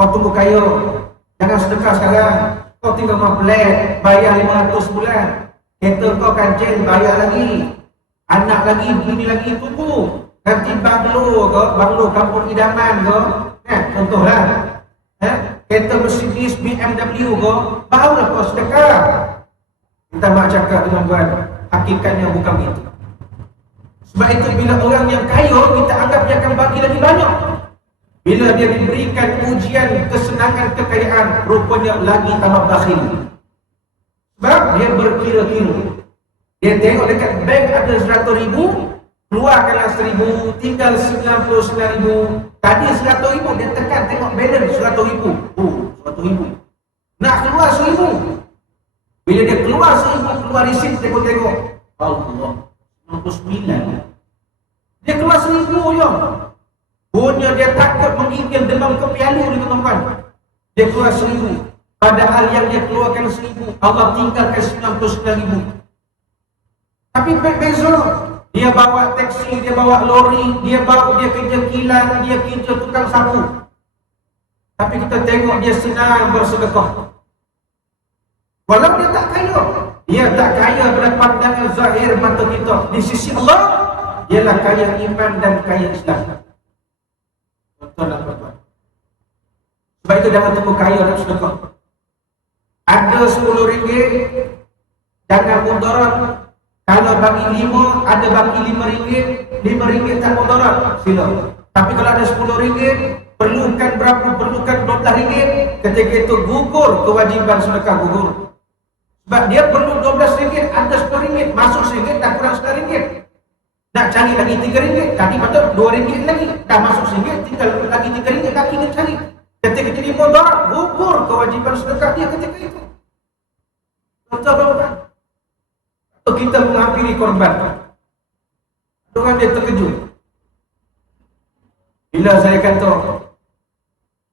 Kau tunggu kaya, jangan sedekah sekarang. Kau tinggal rumah flat, bayar 500 bulan. Kereta kau kancing, bayar lagi. Anak lagi, bini lagi, tunggu. Nanti banglo kampung idaman kau. Contohlah. Kereta Mercedes, BMW kau, barulah kau sedekah. Kita mak cakap tuan-tuan, hakikatnya bukan begitu. Sebab itu bila orang yang kaya, kita anggap dia akan bagi lagi banyak. Bila dia diberikan ujian kesenangan kekayaan, rupanya lagi tambah bakhil. Sebab dia berkira-kira. Dia tengok dekat bank ada 100,000, keluarkanlah 1,000, tinggal 99,000. Tadi 100,000, dia tekan tengok balance 100,000. Oh, 100,000. Nak keluar 1,000. Bila dia keluar 1,000, keluar resit, tengok-tengok. Allah, 99. Dia keluar 1,000 je. Punya dia takut menggigil demam kepialu ni tuan-tuan. Dia keluar 1,000. Padahal yang dia keluarkan 1,000, Allah tinggalkan 99,000. Tapi beza. Dia bawa teksi, dia bawa lori, dia kerja kilang, dia kerja tukang sapu. Tapi kita tengok dia senang bersedekah. Walau dia tak kaya pada pandangan zahir mata kita. Di sisi Allah, ialah kaya iman dan kaya Islam. Tuan-tuan. Sebab itu jangan tunggu kaya nak sedekah. Ada RM10, jangan mudarat. Kalau bagi 5, ada bagi RM5 tak mudarat, sila. Tapi kalau ada RM10, perlukan berapa? Perlukan RM12. Ketika itu gugur kewajiban sedekah, gugur. Sebab dia perlu RM12, ada RM10, masuk RM1, dah kurang RM9. Nak cari lagi RM3, tadi patut RM2 lagi. Dah masuk RM1, tinggal lagi RM3 lagi nak cari. Ketika jadi mudarat, gugur kewajipan sedekah dia ketika itu. Betul-betul. Atau kita menghampiri korban. Orang dia terkejut. Bila saya kata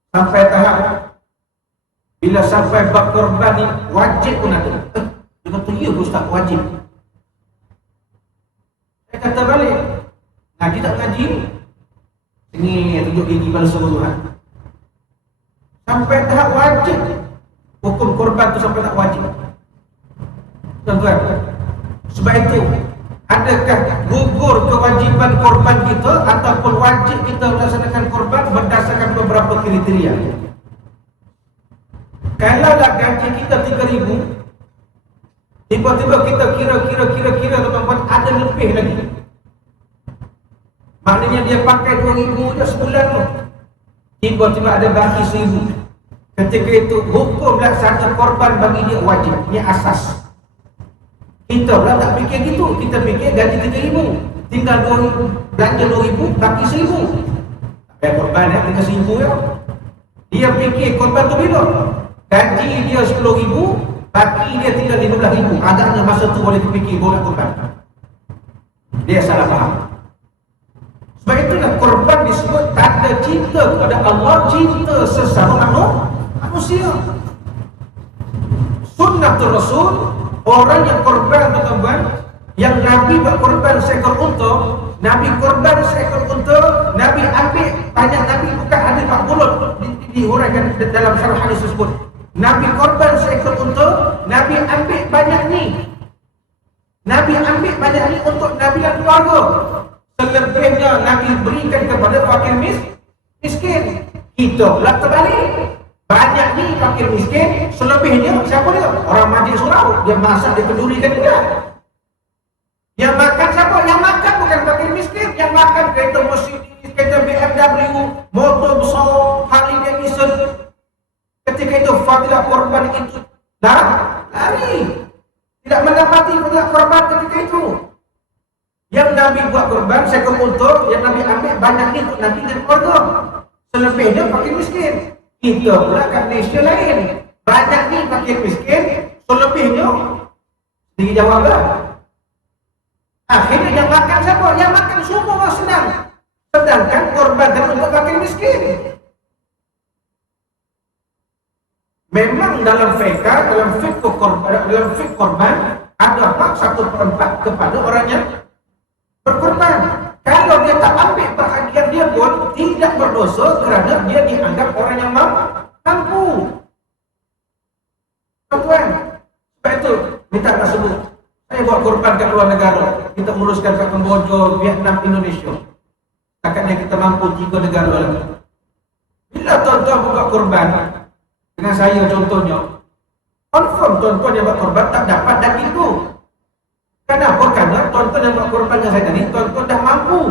sampai tahap, bila sampai bab korban ni wajib pun ada. Dia kata, ya Ustaz, wajib. Saya kata balik, ngaji tak ngaji? Ini tunjuk gigi pada Tuhan. Sampai tahap wajib. Hukum korban tu sampai tahap wajib. Tuan-tuan, sebab itu, adakah gugur kewajiban korban kita ataupun wajib kita melaksanakan korban berdasarkan beberapa kriteria? Kalau lah gaji kita 3,000, tiba-tiba kita kira tuan-tuan, ada lebih lagi. Maknanya dia pakai 2,000 je sebulan tu. Tiba-tiba ada baki 1,000. Ketika itu hukum laksana korban bagi dia wajib. Ini asas. Kita pula tak fikir gitu. Kita fikir gaji 3,000, tinggal 2,000, belanja 2,000, baki 1,000. Tak korban tinggal 1,000 ya. Dia fikir korban tu bila? Gaji dia 10,000, baki dia tinggal 15,000. Agaknya masa tu boleh fikir boleh korban. Dia salah faham. Sebab itulah korban disebut tanda cinta kepada Allah, cinta sesama manusia. Sunnatul Rasul, orang yang korban tuan-tuan, yang Nabi buat korban seekor unta, Nabi korban seekor unta, Nabi ambil banyak, Nabi bukan ada 40 dihuraikan dalam syarah hadis tersebut. Nabi korban seekor unta, Nabi ambil banyak ni. Nabi ambil banyak ni untuk Nabi dan keluarga. Selebihnya Nabi berikan kepada fakir miskin. Kita pula terbalik. Banyak ni fakir miskin, selebihnya siapa dia? Orang majlis surau. Dia masak, dia kendurikan dia. Yang makan siapa? Yang makan bukan fakir miskin. Yang makan kereta Mercedes, kereta BMW, motor besar, Harley Davidson. Ketika itu fadilah korban itu lari. Tidak mendapati fadilah korban ketika itu. Yang Nabi buat korban seekor unta, yang Nabi ambil banyak ni untuk Nabi dan keluarga. Selebihnya fakir miskin. Kita pula kat Malaysia lain. Banyak ni fakir miskin, selebihnya sendiri jawablah. Akhirnya yang makan siapa? Yang makan semua orang senang. Sedangkan korban untuk fakir miskin. Memang dalam fiqh, dalam fiqh korban ada hak 1/4 kepada orang yang berkorban. Kalau dia tak ambil bahagian dia pun tidak berdosa kerana dia dianggap orang yang mampu. Tuan-tuan, sebab itu minta tak sebut. Saya buat korban kat luar negara. Kita uruskan kat Kamboja, Vietnam, Indonesia. Takkannya kita mampu 3 negara lagi. Bila tuan-tuan buat korban dengan saya contohnya, confirm tuan-tuan yang buat korban tak dapat daging tu. Kenapa? Kerana tuan-tuan yang buat korban dengan saya tadi, tuan-tuan dah mampu.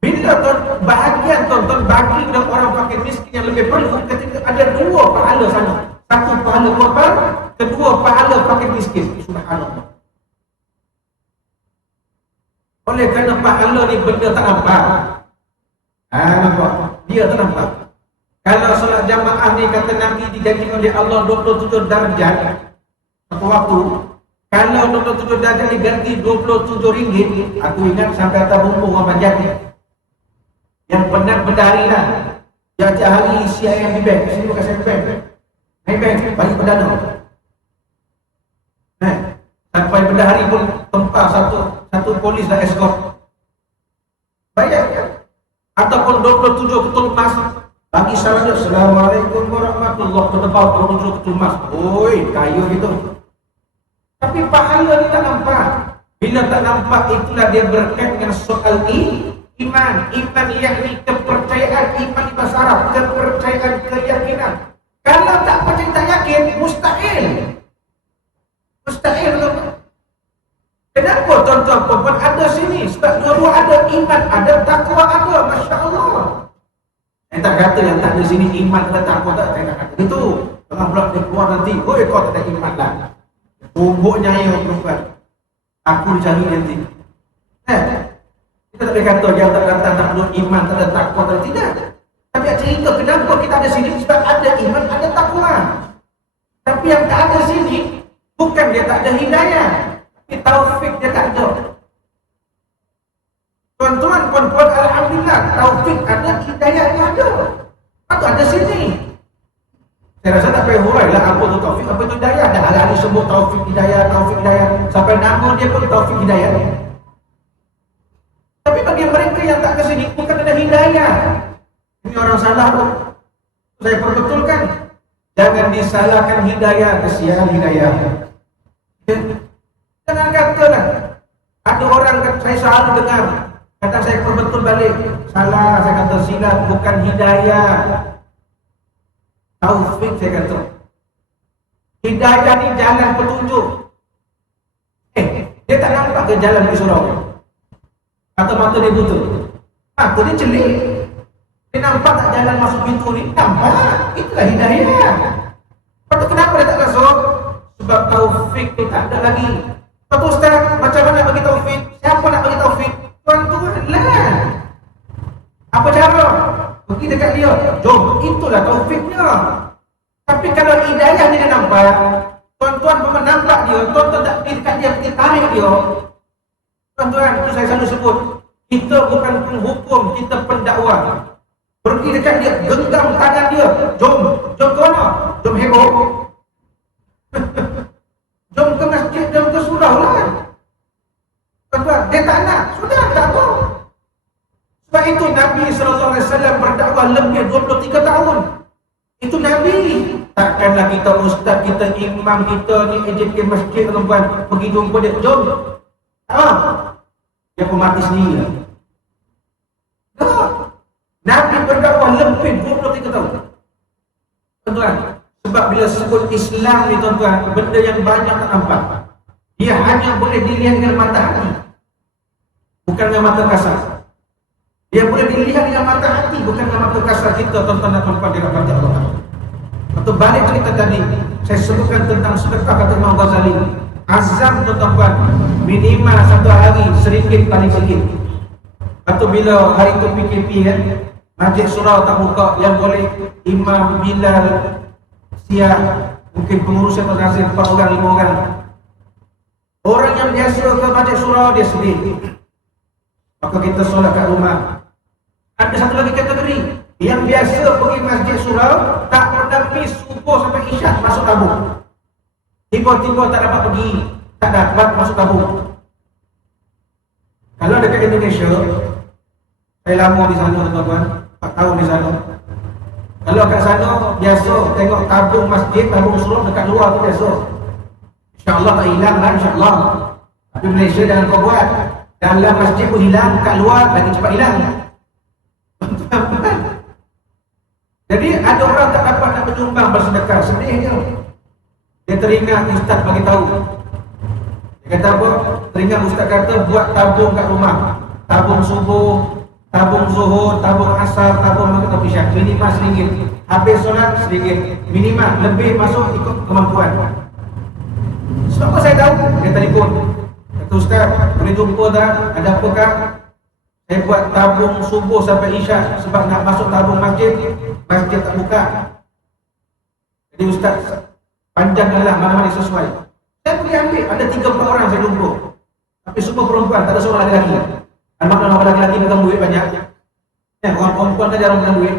Bila bahagian tuan-tuan bagi kepada orang fakir miskin yang lebih perlu, ketika ada 2 pahala sana. 1 pahala korban, kedua pahala fakir miskin. Subhanallah. Oleh kerana pahala ni benda tak nampak. Nampak? Dia tak nampak. Kalau solat jamaah ni kata Nabi dijanjikan oleh Allah 27 darjat satu waktu. Kalau 27 darjat diganti 27 ringgit, aku ingat sampai atas bumbung orang panjat ni. Yang penat berdari lah. Dia hari CIMB Bank. Sini bukan CIMB Bank. Bank bagi perdana. Sampai berdari pun tempah satu polis dan escort. Bayar kan? Ataupun 27 ketul emas. Bagi salam dia, Assalamualaikum warahmatullahi wabarakatuh. 27 ketul emas. Oi, kaya gitu. Tapi pahala ni tak nampak. Bila tak nampak, itulah dia berkait dengan soal iman. Iman yakni kepercayaan, iman di bahasa Arab, kepercayaan, keyakinan. Kalau tak percaya, tak yakin, mustahil. Mustahil. Kenapa tuan-tuan perempuan ada sini? Sebab dua-dua ada iman, ada takwa, ada. Masya Allah. Saya tak kata yang tak ada sini iman, ada takwa, tak. Saya tak kata itu. Tengah pula dia keluar nanti, oi kau tak ada iman lah. Tumbuknya ya perempuan. Aku dicari nanti. Kita tak boleh kata yang tak datang tak ada iman, tak ada takwa, tak ada tidak. Tapi cerita kenapa kita ada sini? Sebab ada iman, ada takwa. Tapi yang tak ada sini, bukan dia tak ada hidayah, tapi taufik dia tak ada. Tuan-tuan, puan-puan, alhamdulillah, taufik ada, hidayahnya ada. Apa ada sini? Saya rasa tak payah hurai lah apa tu taufik, apa tu hidayah. Dah hari-hari sebut taufik hidayah, sampai nama dia pun taufik hidayah. Tapi bagi mereka yang tak ke sini, bukan ada hidayah. Ini orang salah tu. Saya perbetulkan. Jangan disalahkan hidayah, kesian hidayah. Jangan katalah. Ada orang saya selalu dengar, kata saya perbetul balik. Salah, saya kata silat, bukan hidayah. Taufik saya kata. Hidayah ni jalan petunjuk. Dia tak nampak ke jalan di surau? Atau mata dia buta? Mata dia celik. Dia nampak tak jalan masuk pintu ni? Nampak. Itulah hidayah. Lepas tu kenapa dia tak masuk? Sebab taufik tu tak ada lagi. Lepas tu Ustaz, macam mana bagi taufik? Siapa nak bagi taufik? Tuan-tuan lah. Apa cara? Pergi dekat dia. Jom, itulah taufiknya. Tapi kalau hidayah ni dia nampak, tuan-tuan pun nampak dia, tuan-tuan tak pergi dekat dia, pergi tarik dia. Tuan-tuan, itu saya selalu sebut, kita bukan penghukum, kita pendakwa. Pergi dekat dia, genggam tangan dia. Jom ke mana? Jom heboh. Jom ke masjid, jom ke surau lah. Tuan-tuan, dia tak nak. Sudah, tak apa. Sebab itu Nabi SAW berdakwah lebih 23 tahun. Itu Nabi. Takkanlah kita ustaz, kita imam, kita ni ejen ke masjid, tuan-tuan, pergi jumpa dia. Jom. Dia pun mati sendiri. Nabi berdakwah lebih 23 tahun. Tuan-tuan, sebab bila sebut Islam ni tuan-tuan, benda yang banyak tak nampak. Dia hanya boleh dilihat dengan mata hati, bukan dengan mata kasar. Dia boleh dilihat dengan mata hati, bukan dengan mata kasar. Kita tuan-tuan dan puan-puan dirahmati Allah. Atau balik cerita tadi, saya sebutkan tentang sedekah, kata Imam Ghazali. Azam tuan-tuan, minimal satu hari RM1 paling sikit. Atau bila hari tu PKP kan, masjid surau tak buka, yang boleh Imam, Bilal, Siap, mungkin pengurus atau nazir 4 orang, 5 orang. Orang yang biasa ke masjid surau dia sedih, maka kita solat kat rumah. Ada satu lagi kategori yang biasa pergi masjid surau, tak mendapi subuh sampai isyak masuk tabung. Tiba-tiba tak dapat pergi, tak dapat masuk tabung. Kalau dekat Indonesia, saya lama di sana tuan-tuan, 4 tahun di sana. Kalau kat sana biasa tengok tabung masjid, tabung surau dekat luar tu biasa. InsyaAllah tak hilang lah, insyaAllah. Tapi Malaysia jangan kau buat. Dalam masjid pun hilang, kat luar lagi cepat hilang. Jadi ada orang tak dapat nak menyumbang bersedekah, sedihnya. Dia teringat ustaz bagi tahu. Dia kata apa? Teringat ustaz kata buat tabung kat rumah. Tabung subuh, tabung zuhur, tabung asar, tabung maghrib atau isyak. Minimal RM1. Habis solat RM1. Minimal, lebih masuk ikut kemampuan. Sebab apa saya tahu? Dia telefon. Kata ustaz, boleh jumpa tak? Ada apakah? Saya buat tabung subuh sampai isyak. Sebab nak masuk tabung masjid, masjid tak buka. Jadi ustaz, panjanglah mana-mana sesuai. Saya pergi ambil, ada 3-4 orang saya jumpa. Tapi semua perempuan, tak ada seorang lelaki. Maknanya orang lelaki pegang duit banyak. Orang perempuan kan jarang pegang duit.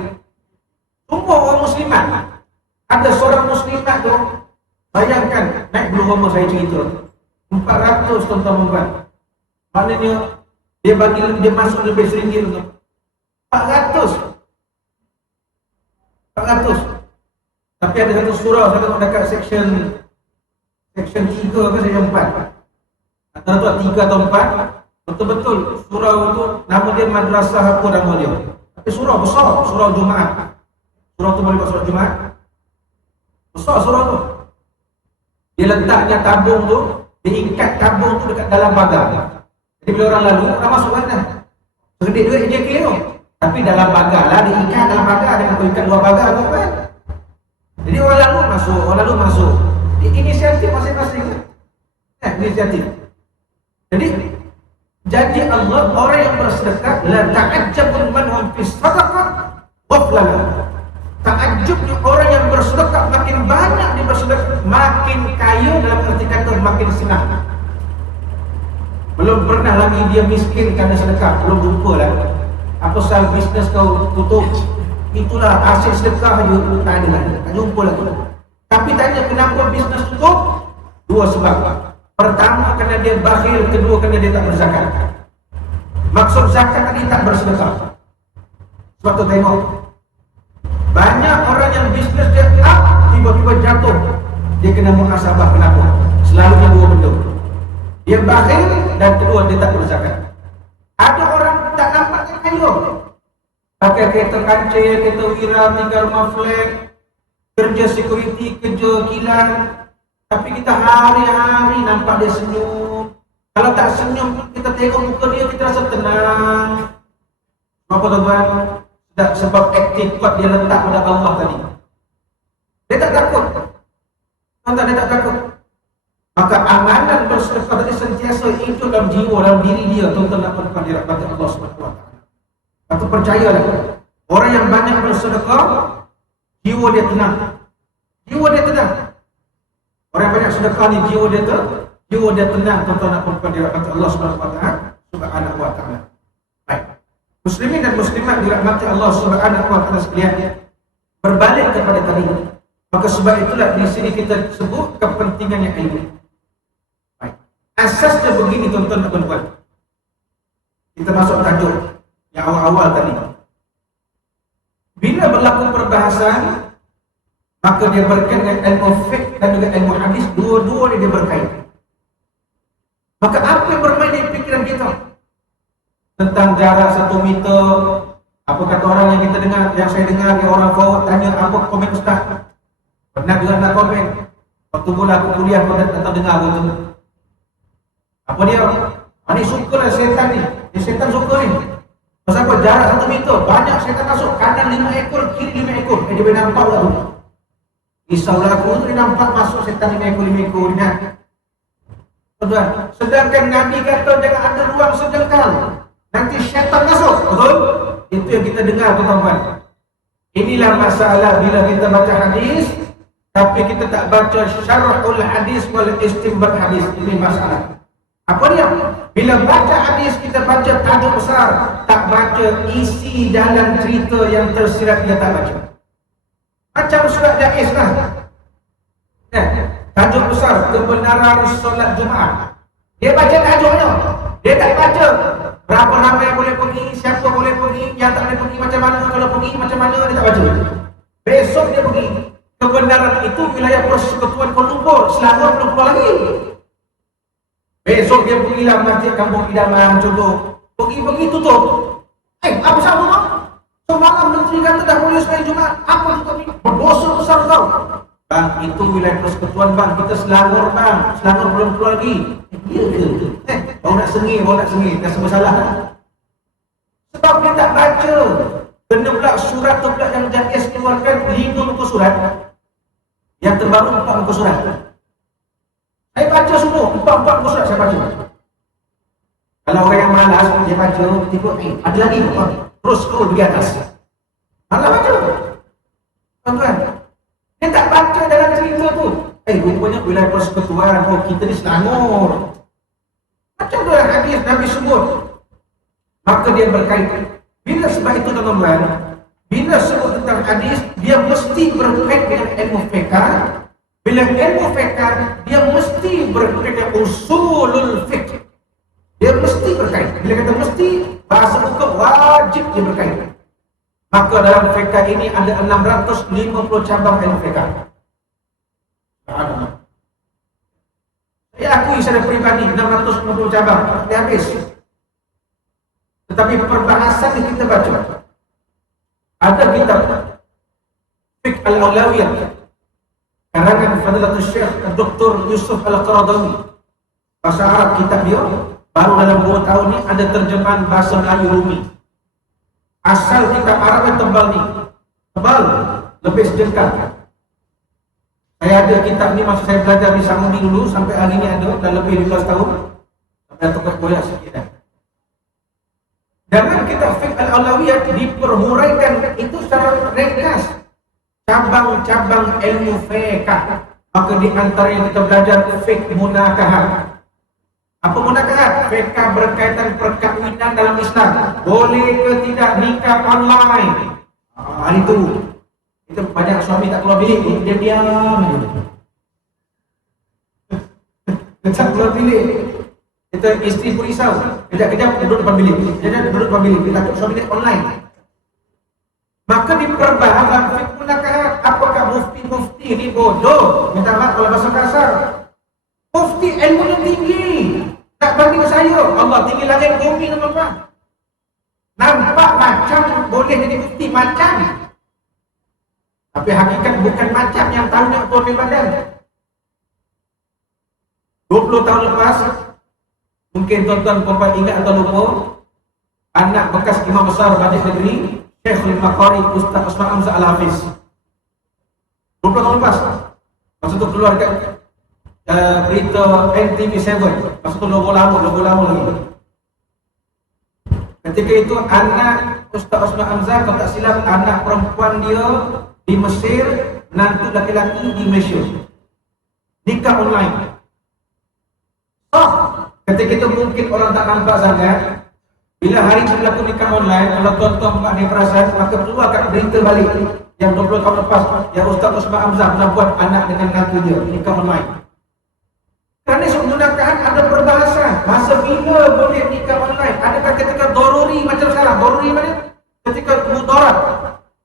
Semua orang muslimat. Ada seorang muslimat tu, bayangkan, naik belum rumah saya cerita 400 tuan-tuan. Maknanya dia masuk lebih RM1 tu. 400. Tapi ada satu surau saya tengok dekat section 3 ke section 4. Antara tu 3 atau 4. Betul-betul surau tu nama dia madrasah apa nama dia. Tapi surau besar, surau Jumaat. Surau tu boleh buat solat Jumaat. Besar surau tu. Dia letaknya tabung tu, dia ikat tabung tu dekat dalam pagar. Jadi bila orang lalu, orang masuk mana? Sekedip duit dia kira. Tapi dalam pagar lah, dia ikat dalam pagar, dia nak ikat luar pagar tu kan. Jadi orang lalu masuk. Inisiatif masing-masing. Inisiatif. Jadi Allah, orang yang bersedekah, la ta'ajjabun man hum fi sadaqah waflala. Ta'ajjubnya orang yang bersedekah, makin banyak dia bersedekah, makin kaya, dalam arti kata makin senang. Belum pernah lagi dia miskin kerana sedekah, belum jumpa lah. Apa soal bisnes kau tutup, itulah hasil sedekah je, tak ada lagi, tak jumpa lagi. Tapi tanya kenapa bisnes tutup? 2 sebab. Pertama kerana dia bakhil, kedua kerana dia tak berzakat. Maksud zakat tadi tak bersedekah. Sebab tu tengok, banyak orang yang bisnes dia up, tiba-tiba jatuh. Dia kena muhasabah. Kenapa? Selalunya 2 benda. Dia bakhil dan kedua dia tak berzakat. Ada orang tak nampak yang kaya, pakai kereta kancil, kereta wira, tinggal rumah flat, kerja security, kerja kilang. Tapi kita hari-hari nampak dia senyum. Kalau tak senyum, kita tengok muka dia, kita rasa tenang. Apa tuan-tuan? Sebab aktif kuat dia letak pada Allah tadi. Dia tak takut. Tuan-tuan, dia tak takut. Maka amalan bersedekah tadi sentiasa itu dalam jiwa, dalam diri dia. Tuan-tuan nak berdekat di rahmat Allah SWT. Atau percayalah, orang yang banyak bersedekah, jiwa dia tenang. Jiwa dia tenang. Orang yang banyak sedekah ni jiwa dia tenang. Tuan-tuan nak berdekat di rahmat Allah SWT. Baik. Muslimin dan muslimat dirahmati Allah Subhanahu wa taala sekalian, berbalik kepada tadi. Maka sebab itulah di sini kita sebut kepentingannya ilmu. Baik. Asasnya begini tuan-tuan dan puan-puan. Kita masuk tajuk yang awal-awal tadi. Bila berlaku perbahasan, maka dia berkait dengan ilmu fiqh dan juga ilmu hadis, dua-dua dia berkait. Maka apa yang bermain di pikiran kita? Tentang jarak 1 meter, apa kata orang yang kita dengar, yang saya dengar, yang orang forward tanya, apa komen ustaz? Pernah juga nak komen. Waktu mula aku kuliah, kau datang dengar aku tu. Apa dia? Ini suka lah setan ni. Setan suka ni. Pasal apa? Jarak 1 meter, banyak setan masuk. Kanan 5 ekor, kiri 5 ekor. Dia boleh nampak lah tu. Risaulah aku tu, dia nampak masuk setan 5 ekor ni kan. Sedangkan Nabi kata jangan ada ruang sejengkal. Nanti syaitan masuk, betul? Itu yang kita dengar tuan-tuan. Inilah masalah bila kita baca hadis, tapi kita tak baca syarhul hadis wal istinbat hadis. Ini masalah. Apa dia? Bila baca hadis, kita baca tajuk besar, tak baca isi dalam cerita yang tersirat, dia tak baca. Macam surat Jaiz lah. Tajuk besar, kebenaran solat Jumaat. Dia baca tajuknya, dia tak baca berapa ramai yang boleh pergi, siapa boleh pergi, yang tak boleh pergi macam mana, kalau pergi macam mana, dia tak baca. Besok dia pergi. Kebenaran itu wilayah Persekutuan Kuala Lumpur, Selangor belum keluar lagi. Besok dia pergilah masjid Kampung Idaman contoh. Pergi tutup. Apa sama? Semalam menteri kata dah boleh sembahyang Jumaat. Apa tutup ni? Berdosa besar kau. Bang, itu wilayah Persekutuan bang. Kita Selangor bang. Selangor belum keluar lagi. Ya ke? Baru nak sengih. Dah semua salah. Sebab dia tak baca. Kena pula surat tu pula yang Jaiz keluarkan 5 muka surat. Yang terbaru 4 muka surat. Saya baca semua. 4 muka surat saya baca. Kalau orang yang malas, dia baca. Tiba, ada lagi. Terus scroll pergi atas. Malah baca. Tuan-tuan. Dia tak baca dalam cerita tu. Rupanya wilayah Persekutuan. Oh, kita di Selangor. Macam tu yang hadis Nabi sebut. Maka dia berkaitan. Bila sebab itu teman-teman, bila sebut tentang hadis, dia mesti berkait dengan ilmu fiqh. Bila ilmu fiqh, dia mesti berkait dengan usulul fiqh. Dia mesti berkait. Bila kata mesti, bahasa bukan wajib dia berkait. Maka dalam fiqh ini ada 650 cabang ilmu fiqh. Saya akui secara peribadi 650 cabang. Dia habis. Tetapi perbahasan yang kita baca, ada kitab Fiqh Al-Awlawiyah karangan Fadilatul Syekh Dr. Yusuf Al-Qaradawi. Bahasa Arab kitab dia, baru dalam 2 tahun ni ada terjemahan bahasa Melayu Rumi. Asal kitab Arab yang tebal ni, tebal, lebih sejengkal. Saya ada kitab ni masa saya belajar di Samudi dulu, sampai hari ni ada, dah lebih 15 tahun. Sampai tukar koyak sikit dah. Dalam kitab Fiqh Al-Awlawiyah diperhuraikan itu secara ringkas cabang-cabang ilmu fiqh. Maka di antara yang kita belajar fiqh munakahat. Apa munakahat? Fiqh berkaitan perkahwinan dalam Islam. Boleh ke tidak nikah online? Hari itu banyak suami tak keluar bilik, dia diam. Tak keluar bilik. Kita isteri pun risau. Kejap-kejap duduk depan bilik. Duduk depan bilik. Kita takut suami dia online. Maka di perbahasan fiqh munakahat, apakah mufti ni bodoh? Minta maaf kalau bahasa kasar. Mufti ilmunya tinggi. Tak banding saya. Allah tinggi langit bumi teman-teman. Nampak macam boleh jadi mufti macam. Tapi hakikat bukan macam yang tahunya Tuan di badan. 20 tahun lepas, mungkin tuan-tuan puan ingat atau lupa, anak bekas imam besar Masjid Negeri Syekhul Maqari Ustaz Osman Hamzah Al-Hafiz. 20 tahun lepas. Masa tu keluar dekat berita NTV7. Masa tu logo lama lagi. Ketika itu anak Ustaz Osman Hamzah, kalau tak silap, anak perempuan dia di Mesir, menantu laki-laki di Malaysia. Nikah online. Ketika itu mungkin orang tak nampak sangat. Bila hari itu berlaku nikah online, kalau tuan-tuan buat ni perasan, maka keluar kat berita balik yang 20 tahun lepas, yang Ustaz Osman Hamzah pernah buat anak dengan menantu dia, nikah online. Kerana menggunakan ada perbahasan, masa bila boleh nikah online? Adakah ketika daruri macam sekarang? Daruri mana? Ketika mudarat.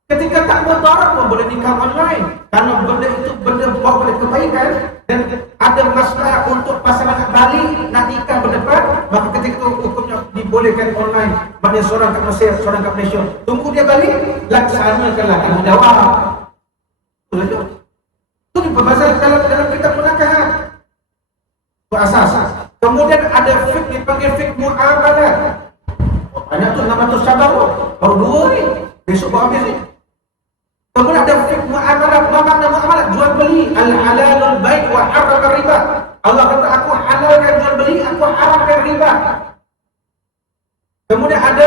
Ketika tak mudarat pun boleh nikah online. Kalau benda itu benda bawa pada kebaikan dan ada masalah untuk pasangan nak balik, nak nikah berdepan, maka ketika itu hukumnya dibolehkan online. Maknanya seorang kat Mesir, seorang kat Malaysia. Tunggu dia balik, laksanakanlah tanggungjawab. Betul? Itu pembahasan dalam kitab Munakahat. Itu asas. Kemudian ada fiqh dipanggil fiqh mu'amalat. Banyak tu 600 cabang tu. Baru 2 ni. Besok baru habis ni. Kemudian ada fiqh mu'amalat. Apa makna mu'amalat? Jual beli. Al-halalul baik wa haramkan riba. Allah kata aku halalkan jual beli, aku haramkan riba. Kemudian ada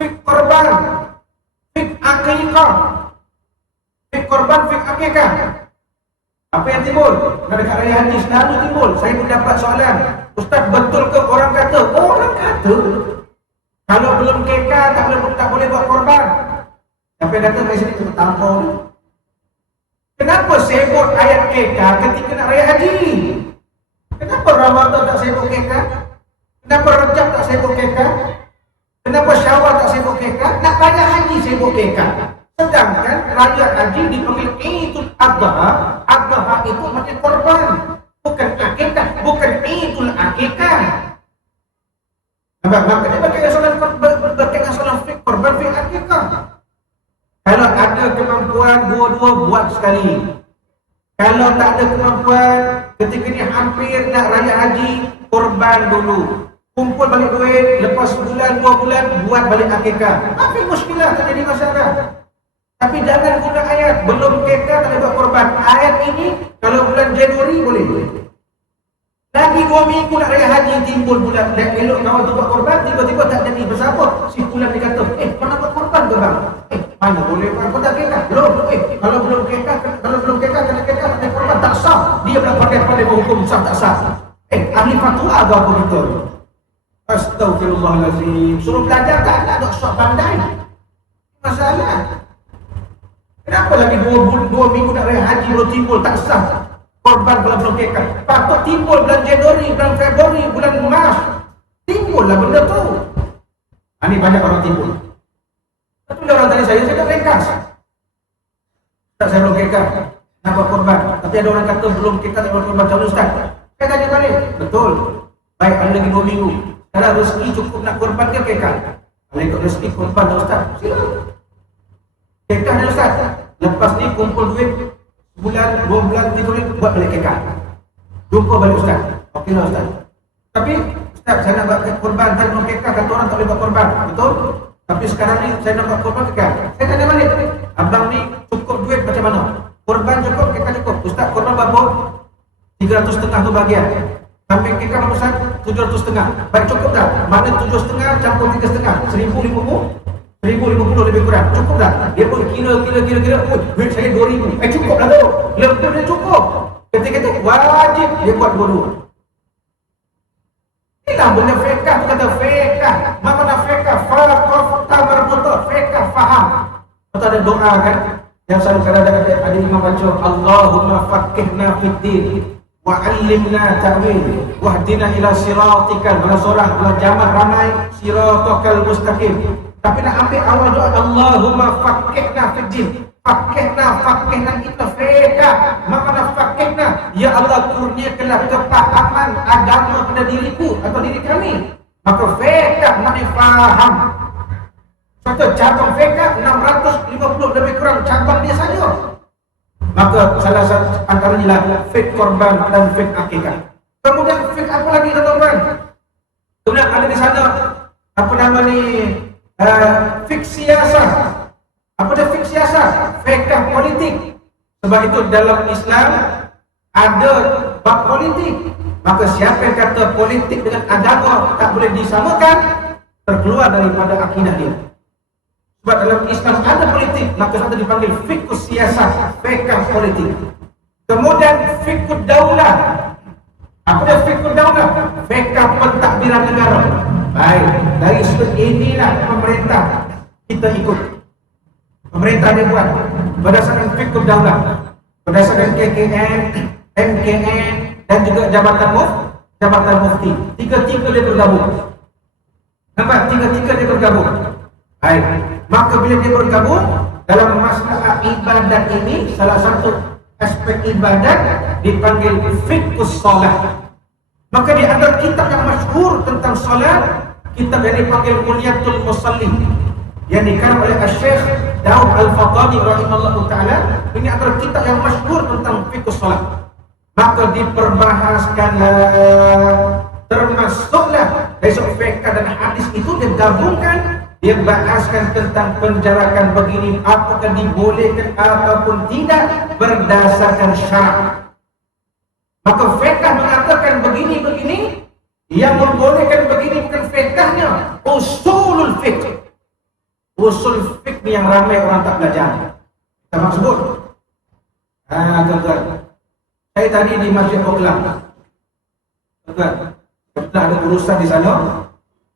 fiqh korban, fiqh akikah. Fiqh korban, fiqh akikah. Apa yang timbul? Dekat raya haji selalu timbul. Saya pun dapat soalan. Ustaz, betul ke orang kata? Orang kata kalau belum kekal tak boleh buat korban. Siapa yang kata dari sini kita tampung. Kenapa sibuk ayat kekal ketika nak raya haji? Kenapa Ramadan tak sibuk kekal? Kenapa Rajab tak sibuk kekal? Kenapa Syawal tak sibuk kekal? Nak raya haji sibuk kekal. Sedangkan raya haji dipanggil Idul Adha. Adha itu maknanya korban, bukan akikah, bukan Idul Akikah. Maknanya berkaitan soal fiqh korban, fiqh akikah. Kalau ada kemampuan dua-dua buat sekali. Kalau tak ada kemampuan, ketika ni hampir nak raya haji, korban dulu. Kumpul balik duit, lepas sebulan, 2 bulan, buat balik akikah. Apa muskilah, tak jadi masalah. Tapi jangan guna ayat belum kekal tak ada korban. Ayat ini kalau bulan Januari boleh. Lagi 2 minggu nak raya haji timbul bulan elok kawan tu buat korban, tiba-tiba tak jadi. Bersama si bulan dia kata, mana buat korban ke bang? Mana boleh bang? Kau tak kekal? Belum. Kalau belum kekal kena kekal tak ada korban, tak sah. Dia pula pakai hukum sah tak sah. Ahli fatwa agama kita. Astagfirullahalazim. Suruh belajar tak ada sok pandai. Masalah. Kenapa lagi 2 minggu nak raya haji baru timbul tak sah korban kalau belum kekal? Patut timbul bulan Januari, bulan Februari, bulan Mac. Timbullah benda tu. Ini banyak orang timbul. Tapi orang tanya saya tak ringkas. Tak, saya belum kekal nak buat korban. Tapi ada orang kata belum kekal nak buat korban. Macam Ustaz, saya tanya balik. Betul. Baik, ada lagi 2 minggu. Kalau rezeki cukup nak korban ke kekal? Kalau ikut rezeki korban dah Ustaz, silakan. Kekal dah Ustaz. Lepas ni kumpul duit bulan, 2 bulan, 3 bulan buat balik kekal. Jumpa balik Ustaz. Okey lah Ustaz. Tapi Ustaz, saya nak buat korban, saya belum kekal, kata orang tak boleh buat korban. Betul? Tapi sekarang ni saya nak buat korban kekal. Saya tanya balik. Abang ni cukup duit macam mana? Korban cukup, kekal cukup. Ustaz, korban berapa? 300,500 tu bahagian. Kambing kekal berapa Ustaz? 700,500. Baik, cukup dah? Mana 7,500 campur 3,500? 1,050 lebih kurang. Cukup dah? Dia pun kira. Duit saya 2,000. Cukup lah tu. Lebih dia cukup. Ketika itu wajib dia buat dua-dua. Inilah benda fiqah. Itu kata fiqah. Mana fiqah? Faqaf tamarbuta. Fiqah faham. Atau ada doa kan yang selalu kadang-kadang ada imam baca, Allahumma faqihna fid din wa 'allimna ta'wil wahdina ila siratikal. Mana seorang, mana jamaah ramai, siratakal mustaqim. Tapi nak ambil awal doa, Allahumma faqihna fid din. Faqihna kita fiqah. Mana faqihna? Ya Allah, kurniakanlah kepahaman agama pada diriku atau diri kami. Maka fiqah maknanya faham. Contoh cabang fiqah 650 lebih kurang cabang dia saja. Maka salah satu antaranya lah fiqh korban dan fiqh akikah. Kemudian fiqh apa lagi tuan-tuan? Kemudian ada di sana apa nama ni? Fiqh siasah. siasat, fiqh politik. Sebab itu dalam Islam ada bab politik. Maka siapa yang kata politik dengan agama tak boleh disamakan, terkeluar daripada akidah dia. Sebab dalam Islam ada politik, maka satu dipanggil fiqh siasat, fiqh politik. Kemudian fiqh daulah. Apa dia fiqh daulah? Fiqh pentadbiran negara. Baik, dari sudut inilah pemerintah kita ikut. Pemerintah dia buat berdasarkan fiqh daulah, berdasarkan KKN, MKN dan juga jabatan mufti. Tiga-tiga dia bergabung. Nampak? Tiga-tiga dia bergabung. Baik. Maka bila dia bergabung dalam masalah ibadat ini, salah satu aspek ibadat dipanggil fiqhus shalah. Maka di antara kitab yang masyhur tentang salat, kitab yang dipanggil Munyatul Musalli yang dikarang oleh Syekh Daud Al-Fadhani rahimahullah taala, ini antara kitab yang masyhur tentang fiqhus salat. Maka diperbahaskanlah, termasuklah dari fiqh dan hadis itu digabungkan. Dia bahaskan tentang penjarakan begini, apakah dibolehkan ataupun tidak berdasarkan syarak. Maka fiqh mengatakan begini-begini, yang membolehkan begini bukan fiqhnya, usulul fiqh. Usul fiqh yang ramai orang tak belajar. Kita maksud. Tuan-tuan, saya tadi di Masjid Oklam. Tuan-tuan, kebetulan ada urusan di sana.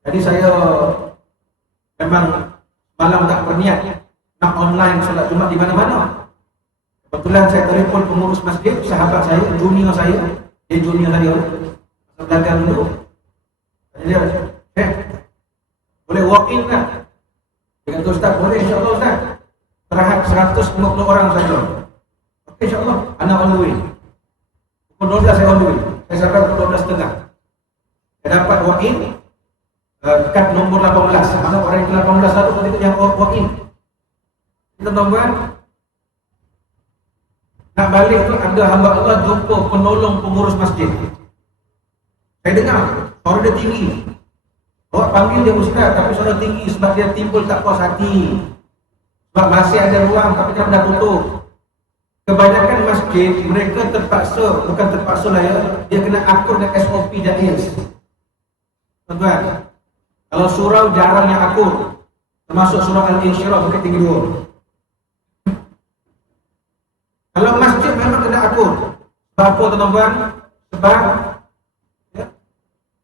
Jadi saya memang malam tak berniat nak online solat Jumaat di mana-mana. Kebetulan saya telefon pengurus masjid, sahabat saya, junior saya, dia junior saya, belajar dulu. Dia, boleh walk in tak? Dia kata, Ustaz, boleh insyaAllah Ustaz. Terhad 150 orang saja. Okey insyaAllah, anak on the way. Pukul 12 saya on the way. Saya sampai pukul 12.30. Saya dapat walk in. Kad nombor 18. Mana orang yang 18 satu tadi yang walk in. Kita tuan-tuan, nak balik tu ada hamba Allah jumpa penolong pengurus masjid. Saya dengar suara dia tinggi. Awak panggil dia ustaz tapi suara tinggi sebab dia timbul tak puas hati. Sebab masih ada ruang tapi kan dah tutup. Kebanyakan masjid mereka terpaksa, bukan terpaksa lah ya, dia kena akur dengan SOP JAIS. Tuan-tuan, kalau surau jarang yang akur, termasuk surau Al-Insyirah Bukit Tinggi 2. Kalau masjid memang kena akur. Sebab apa tuan-tuan? Sebab ya,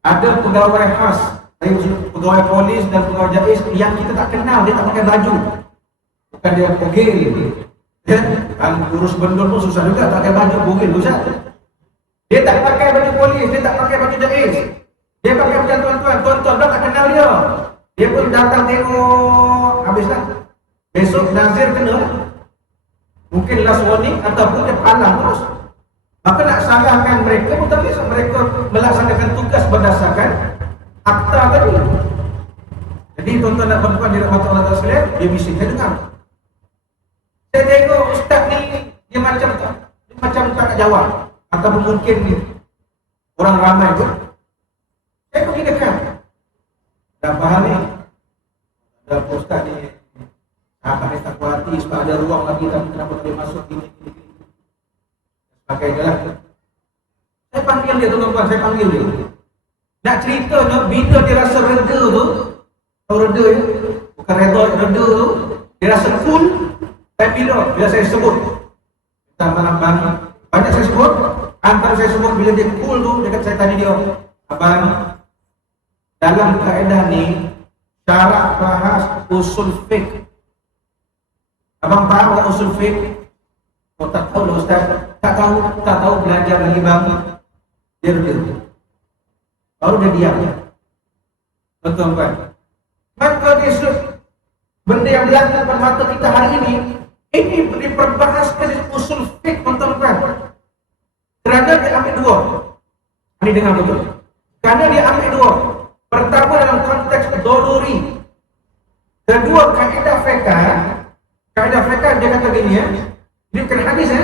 ada pegawai khas, pegawai polis dan pegawai JAIS yang kita tak kenal, dia tak pakai baju. Bukan dia bogil. Ya, urus bendul pun susah juga, tak pakai baju bogil, susah. Dia tak pakai baju polis, dia tak pakai baju JAIS. Dia pakai macam tuan-tuan dah tak kenal dia. Dia pun datang tengok, habislah. Besok nazir kena. Mungkin last warning ataupun dia palang terus. Maka nak salahkan mereka pun tapi mereka melaksanakan tugas berdasarkan akta tadi. Jadi tuan-tuan dan puan-puan dirahmati Allah sekalian, dia bising, saya dengar. Saya tengok ustaz ni dia macam tak nak jawab ataupun mungkin ni orang ramai tu. Saya pergi dekat. Dah faham ni. Dah ustaz ni sahabat ni tak puas hati sebab ada ruang lagi tapi kenapa boleh masuk gini. Pakai je lah. Saya panggil dia tuan-tuan, saya panggil dia. Nak ceritanya bila dia rasa reda tu, tahu reda ya? Bukan reda tu, dia rasa cool. Dan bila saya sebut, banyak saya sebut, antara saya sebut bila dia cool tu, dia kata saya tanya dia, abang, dalam kaedah ni, syarak bahas usul fiqh. Abang faham tak usul fiqh? Oh tak tahu lah ustaz. Tak tahu belajar lagi bang. Dia reda. Baru dia diam. Betul kan? Maka dia benda yang berlaku depan mata kita hari ini diperbahaskan di usul fiqh tuan-tuan. Kerana dia ambil dua. Ini dengar betul. Kerana dia ambil dua. Pertama dalam konteks doruri. Kedua kaedah fiqh. Kaedah fiqh dia kata gini ya. Ini bukan hadis ya.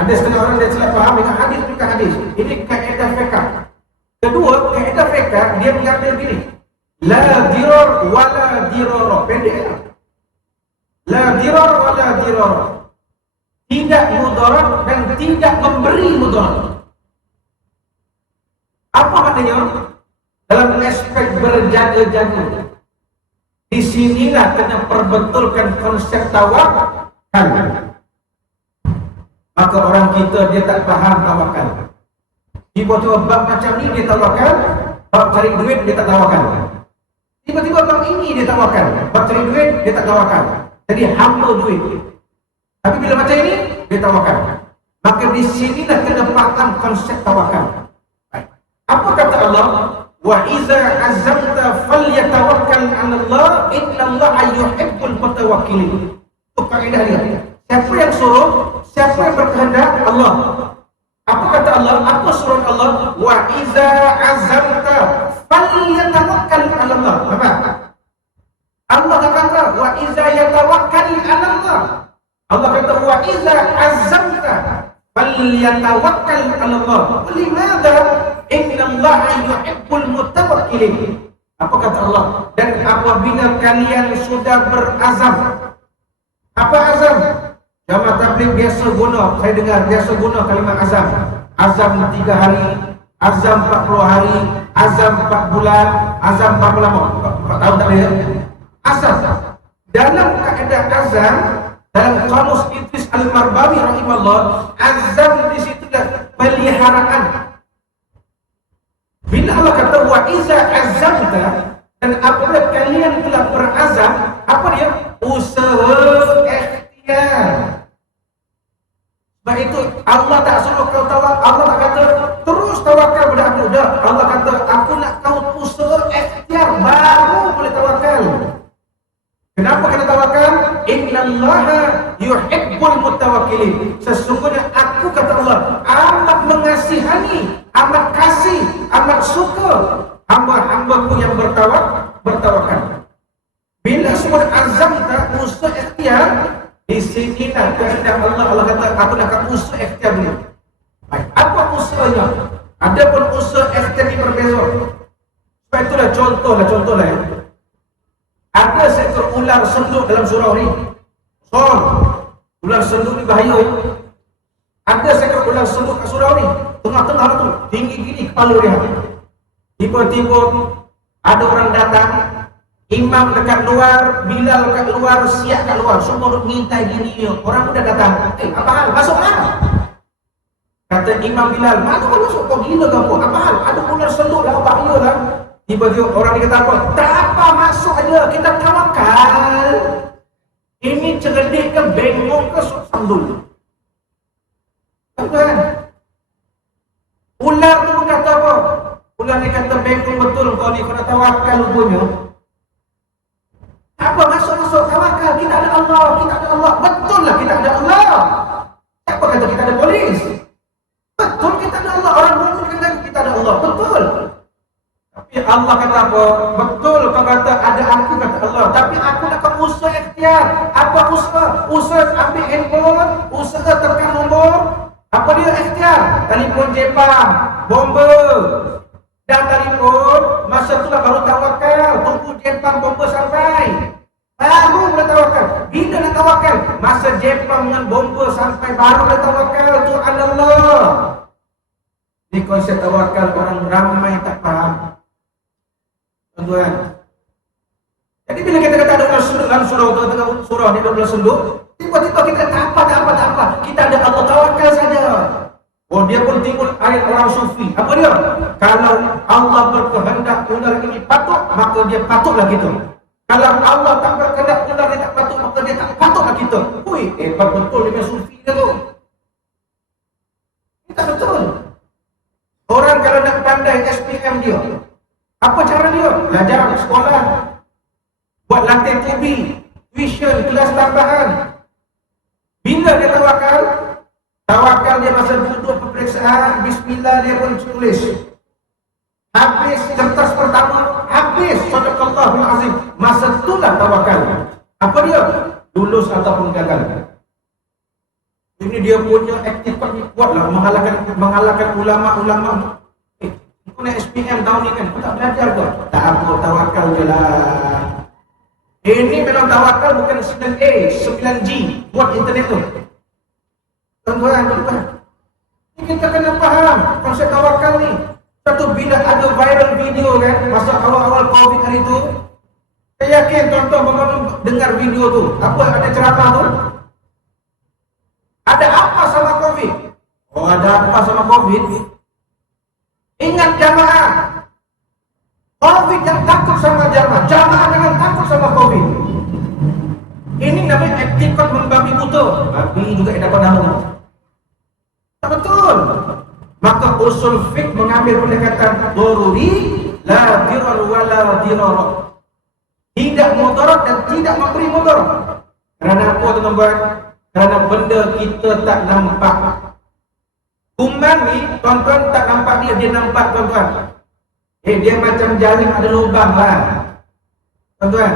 Ada setengah orang yang salah faham dengan hadis bukan hadis. Ini kaedah fiqh. Kedua kaedah fiqh dia mengambil gini. La dirar wala dirara. Pendek lah. La dirar wa la dirar. Tidak mudarat dan tidak memberi mudarat. Apa maknanya? Dalam aspek berjaga-jaga. Di sinilah kena perbetulkan konsep tawakal. Maka orang kita dia tak faham tawakal. Tiba-tiba bab macam ni dia tawakal, bab cari duit dia tak tawakal. Tiba-tiba bab ini dia tawakal, bab cari duit dia tak tawakal. Jadi hamba duit. Tapi bila macam ini dia tawakal. Maka di sinilah kena faham konsep tawakal. Apa kata Allah? Wa iza azamta falyatawakkal 'ala Allah innallaha yuhibbul mutawakkilin. Itu kaedah dia. Siapa yang suruh, siapa yang berkehendak, Allah. Apa kata Allah? Apa suruh Allah? Wa iza azamta falyatawakkal 'ala Allah. Apa? Allah kata wa iza yatawakkal 'ala Allah. Allah kata wa iza azamta falyatawakkal 'ala Allah. Limadha? Innallaha yuhibbul mutawakkilin. Apa kata Allah? Dan apabila kalian sudah berazam. Apa azam? Jamaah tabligh biasa guna, saya dengar biasa guna kalimat azam. Azam 3 hari, azam 40 hari, azam 4 bulan, azam 4 lama. 4 tahun tak ada. Azam. Dalam kaedah azam, dalam kamus Idris Al-Marbawi rahimahullah, azam di situ adalah peliharaan. Bila Allah kata wa iza azamta, dan apabila kalian telah berazam, apa dia? Usaha ikhtiar. Sebab itu Allah tak suruh kau tawakal. Allah tak kata terus tawakal pada aku. Dah, Allah kata aku nak kau usaha ikhtiar baru boleh tawakal. Kenapa kena tawakal? Innallaha yuhibbul mutawakkilin. Sesungguhnya aku, kata Allah, amat mengasihani, amat kasih, amat suka hamba-hambaku yang bertawakal. Bila semua azam tak usaha ikhtiar, di sini lah kehendak Allah. Allah kata aku nak usaha ikhtiar dulu. Baik, apa usahanya? Ada pun usaha ikhtiar ini berbeza. Sebab itulah contohlah ya. Ada seekor ular senduk dalam surau ni. Ular senduk ni bahaya. Ada seekor ular senduk kat surau ni. Tengah-tengah tu, tinggi gini kepala dia. Tiba-tiba ada orang datang. Imam dekat luar, Bilal kat luar, siap kat luar. Semua duduk ngintai gini. Orang muda datang. Apa hal? Masuklah. Kata Imam Bilal, mana kau masuk? Kau gila ke apa? Apa hal? Ada ular senduk lah, bahaya lah. Tiba-tiba orang ni kata apa? Tak apa, masuk aja, kita tawakal. Ini cerdik ke bengong ke sandul? Tuan, ular tu kata apa? Ular ni kata bengong betul kau ni, kau nak tawakal rupanya. Apa masuk tawakal? Kita ada Allah, kita ada Allah. Betul lah kita ada Allah. Siapa kata kita ada polis? Betul kita ada Allah. Orang mukmin kata kita ada Allah. Betul. Tapi Allah kata apa? Betul kau kata ada aku, kata Allah. Tapi aku nak kau usaha ikhtiar. Apa usaha? Usaha ambil handphone, usaha tekan nombor. Apa dia ikhtiar? Telefon Jepang, bomba. Dan telefon, masa itulah baru tawakal. Tunggu Jepang bomba sampai. Baru boleh tawakal. Bila nak tawakal? Masa Jepang dengan bomba sampai baru boleh tawakal. Itu Allah. Ini konsep tawakal orang ramai tak faham. Tuan-tuan. Jadi bila kita kata ada ular senduk dalam surah ni 12 senduk, tiba-tiba kita tak apa. Kita ada Allah, tawakal saja. Oh, dia pun timbul ayat orang sufi. Apa dia? Kalau Allah berkehendak ular ini patut, maka dia patutlah kita. Kalau Allah tak berkehendak ular dia tak patut, maka dia tak patutlah kita. Hui, betul dia sufi dia tu. Ini tak betul. Orang kalau nak pandai SPM dia, apa cara dia? Belajar sekolah, buat lantai tubi, tuition, kelas tambahan. Bila dia tawakal dia masa duduk peperiksaan, bismillah dia pun tulis. Habis kertas pertama, habis sadaqallahul azim. Masa itulah tawakal. Apa dia? Lulus ataupun gagal. Ini dia punya aktifan kuatlah mengalahkan ulama-ulama. Kau nak SPM tahun ni kan, kau tak belajar kau. Tak apa, tawakal je lah. Ini memang tawakal bukan 9A, 9G buat internet tu. Tuan-tuan, ini kita kena faham konsep tawakal ni. Satu bila ada viral video kan, masa awal-awal COVID hari tu, saya yakin tuan-tuan baru dengar video tu. Apa ada ceramah tu? Ada apa sama COVID? Oh, ada apa sama COVID? Ingat jamaah, COVID yang takut sama jamaah, jamaah jangan takut sama COVID. Ini namanya etikot membabi buta. Babi juga yang dapat nama. Tak betul. Maka usul fiqh mengambil pendekatan daruri, la dirar wa la dirar. Tidak mudarat dan tidak memberi mudarat. Kerana apa tuan-tuan? Kerana benda kita tak nampak. Kuman ni tuan-tuan tak nampak dia nampak tuan-tuan. Dia macam jaring ada lubang lah. Tuan-tuan,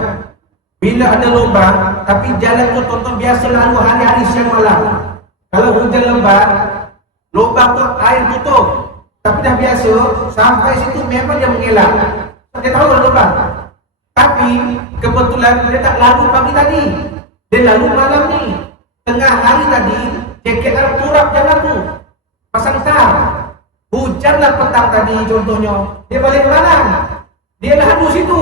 bila ada lubang, tapi jalan tu tuan-tuan biasa lalu hari-hari siang malam. Kalau hujan lebat, lubang tu air tutup. Tapi dah biasa, sampai situ memang dia mengelak. Dia tahu ada lubang. Tapi kebetulan dia tak lalu pagi tadi. Dia lalu malam ni. Tengah hari tadi, KKR turap jalan tu. Pasang tar. Hujanlah petang tadi contohnya. Dia balik mana? Dia lalu situ.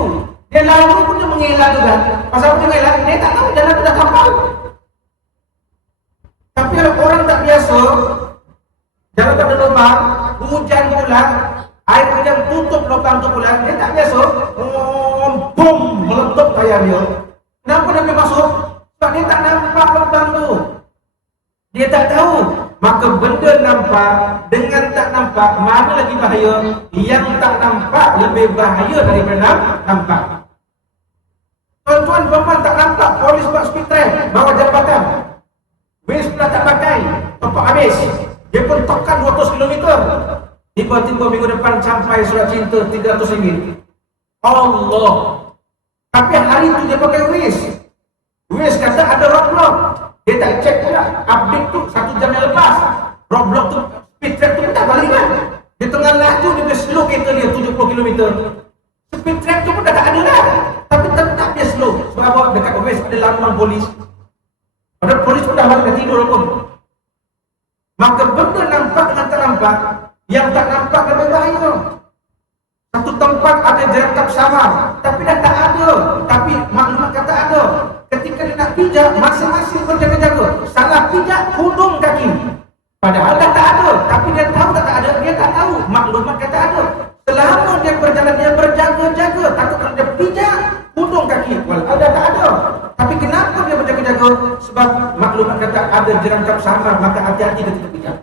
Dia lalu pun dia mengelak juga. Pasal dia mengelak, dia tak tahu jalan tu dah kapal. Tapi kalau orang tak biasa, jalan tak ada lubang, hujan pula, air hujan tutup lubang tu pula, dia tak biasa, bom, meletup tayar dia. Kenapa dia boleh masuk? Sebab dia tak nampak lubang tu. Dia tak tahu. Maka benda nampak dengan tak nampak, mana lagi bahaya? Yang tak nampak lebih bahaya daripada nampak. Tuan-tuan, perempuan tak nampak polis buat speed trap, bawa jambatan. Base pula tak pakai, topok habis. Dia pun tekan 200 km. Tiba-tiba minggu depan sampai surat cinta RM300. Allah. Tapi hari tu dia pakai Waze. Waze kata ada roadblock. Dia tak cek pula. Update tu 1 jam yang lepas. Roadblock tu, speed trap tu tak balik kan. Dia tengah laju, dia slow kereta dia 70 km. Speed trap tu pun dah tak ada dah. Tapi tetap dia slow. Sebab apa? Dekat Waze ada laluan polis. Padahal polis pun dah balik, dah tidur pun. Maka benda nampak dengan tak nampak, yang tak nampak lebih bahaya. Satu tempat ada jerangkap samar, tapi dah tak ada. Tapi maklumat kata ada. Ketika dia nak pijak, masing-masing berjaga-jaga. Salah pijak, hudung kaki. Padahal dah tak ada. Tapi dia tahu tak ada, dia tak tahu. Maklumat kata ada. Selama dia berjalan, dia berjaga-jaga. Takut kalau dia pijak, hudung kaki. Walau dah tak ada. Tapi kenapa dia berjaga-jaga? Sebab maklumat kata ada jerangkap samar, maka hati-hati ketika pijak.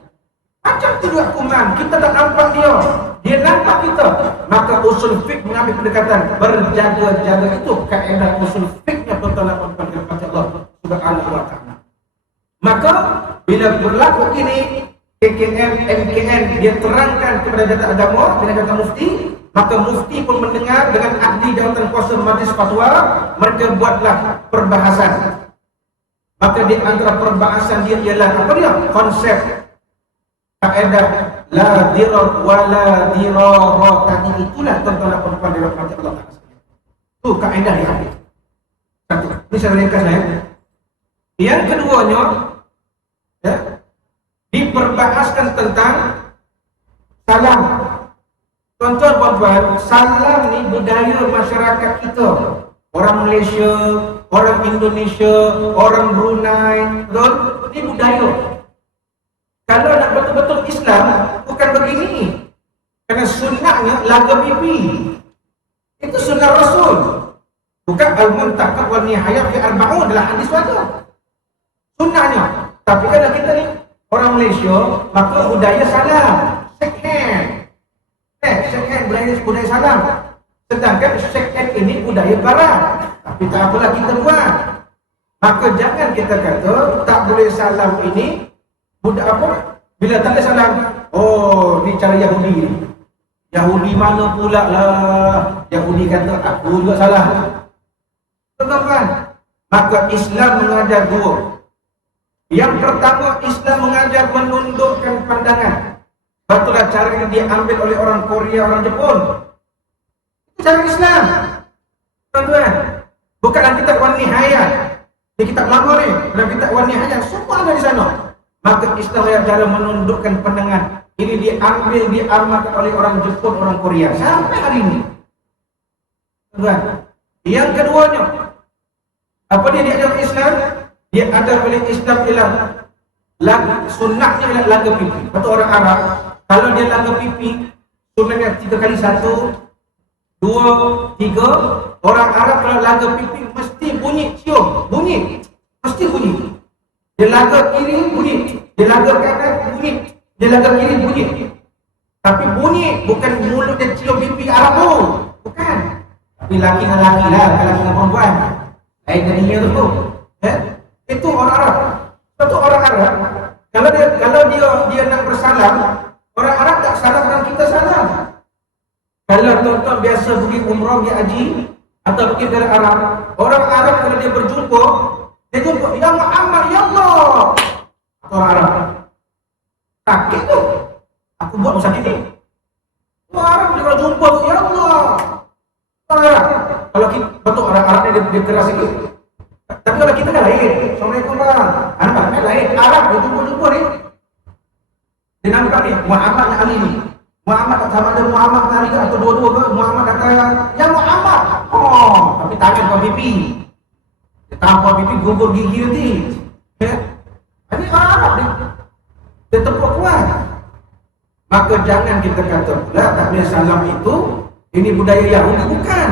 Macam tu juga kuman, kita tak nampak dia. Dia nampak kita. Maka usul fiqh mengambil pendekatan berjaga-jaga. Itu kaedah usul fiqhnya tuan-tuan kepada Allah Subhanahu wa ta'ala. Maka bila berlaku ini, KKM, MKN dia terangkan kepada jata agama dengan jata mufti, maka mufti pun mendengar dengan ahli jawatan kuasa majlis fatwa, mereka buatlah perbahasan. Maka di antara perbahasan dia ialah apa dia? Konsep kaedah la dirar wa la dirara tadi, itulah tuan-tuan dan puan-puan dirahmati Allah Taala. Tu kaedah dia. Satu. Ini saya ringkas ya. Yang keduanya, ya, diperbahaskan tentang salam. Tuan-tuan puan-puan, salam ni budaya masyarakat kita. Orang Malaysia, orang Indonesia, orang Brunei, betul? Ini budaya. Kalau nak betul-betul Islam, bukan begini. Kerana sunnahnya laga pipi. Itu sunnah Rasul. Bukan al-muntaqab wal nihayah fi arba'un dalam hadis ada. Sunnahnya. Tapi kalau kita ni orang Malaysia, maka budaya salam, shake hand. Shake hand budaya salam. Sedangkan shake hand ini budaya barat. Tapi tak apalah kita buat. Maka jangan kita kata tak boleh salam ini budak apa? Bila tak ada salam, oh ni cara Yahudi ni. Yahudi mana pula lah? Yahudi kata aku juga salah. Tuan-tuan, maka Islam mengajar dua. Yang pertama, Islam mengajar menundukkan pandangan. Betullah cara ini diambil oleh orang Korea, orang Jepun. Itu cara Islam. Tuan-tuan, Bukan dalam kitab Wan Nihayah. Di kitab lama ni, dalam kitab Wan Nihayah semua ada di sana. Maka Islam cara menundukkan pandangan ini diambil, diamalkan oleh orang Jepun, orang Korea sampai hari ini. Tuan. Yang keduanya, apa dia diajar Islam? Dia ada oleh Islam ialah sunnahnya ialah laga pipi. Betul orang Arab, kalau dia laga pipi, sunnahnya 3 kali 1, 2, 3. Orang Arab kalau laga pipi mesti bunyi cium, bunyi, mesti bunyi. Dia laga kiri bunyi, dia laga kanan bunyi, dia laga kiri bunyi. Tapi bunyi bukan mulut dia cium pipi Arab tu, bukan. Tapi laki dengan laki lah, kalau dengan perempuan lain dari dia tu. Itu orang Arab. Itu orang Arab. Kalau dia nak bersalam, orang Arab tak salam dan kita salam. Kalau tuan-tuan biasa pergi umrah, pergi haji atau pergi dari Arab, orang Arab kalau dia berjumpa, dia jumpa, ya Muhammad, ya Allah. Atau orang Arab. Sakit tu. Aku buat pun sakit ni. Orang Arab dia kalau jumpa tu, ya Allah. Orang Arab. Kalau kita, betul orang Arab ni dia keras sikit. Tapi kalau kita kan lain. Assalamualaikum bang. Anak kan lain. Arab dia jumpa-jumpa ni. Dia nampak ni, Muhammad yang Ali ni. Muhammad tak sama ada Muhammad Ali ke atau dua-dua ke. Muhammad kata, ya Muhammad. Oh, tapi tangan kau pipi. Dia tampar pipi, gugur gigi nanti. Ini orang Arab ni. Dia tepuk kuat. Maka jangan kita kata pula tak boleh salam itu ini budaya Yahudi, bukan.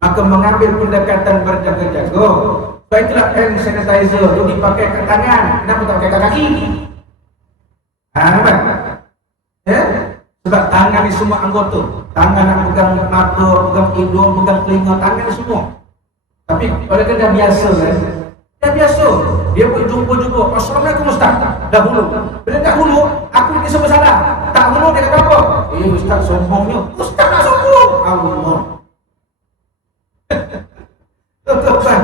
Maka mengambil pendekatan berjaga-jaga. Sebab itulah hand sanitizer itu dipakai kat tangan. Kenapa tak pakai kat kaki? Nampak? Sebab tangan ni semua anggota. Tangan nak pegang mata, pegang hidung, pegang telinga, tangan ni semua. Tapi mereka dah biasa kan? Dah biasa. Dia pun jumpa-jumpa. Assalamualaikum Ustaz. Dahulu. Bila dahulu, aku ni semua salah. Tak dulu dia kata apa? Ustaz sombongnya. Ustaz nak sombong. Allah. Tuan-tuan.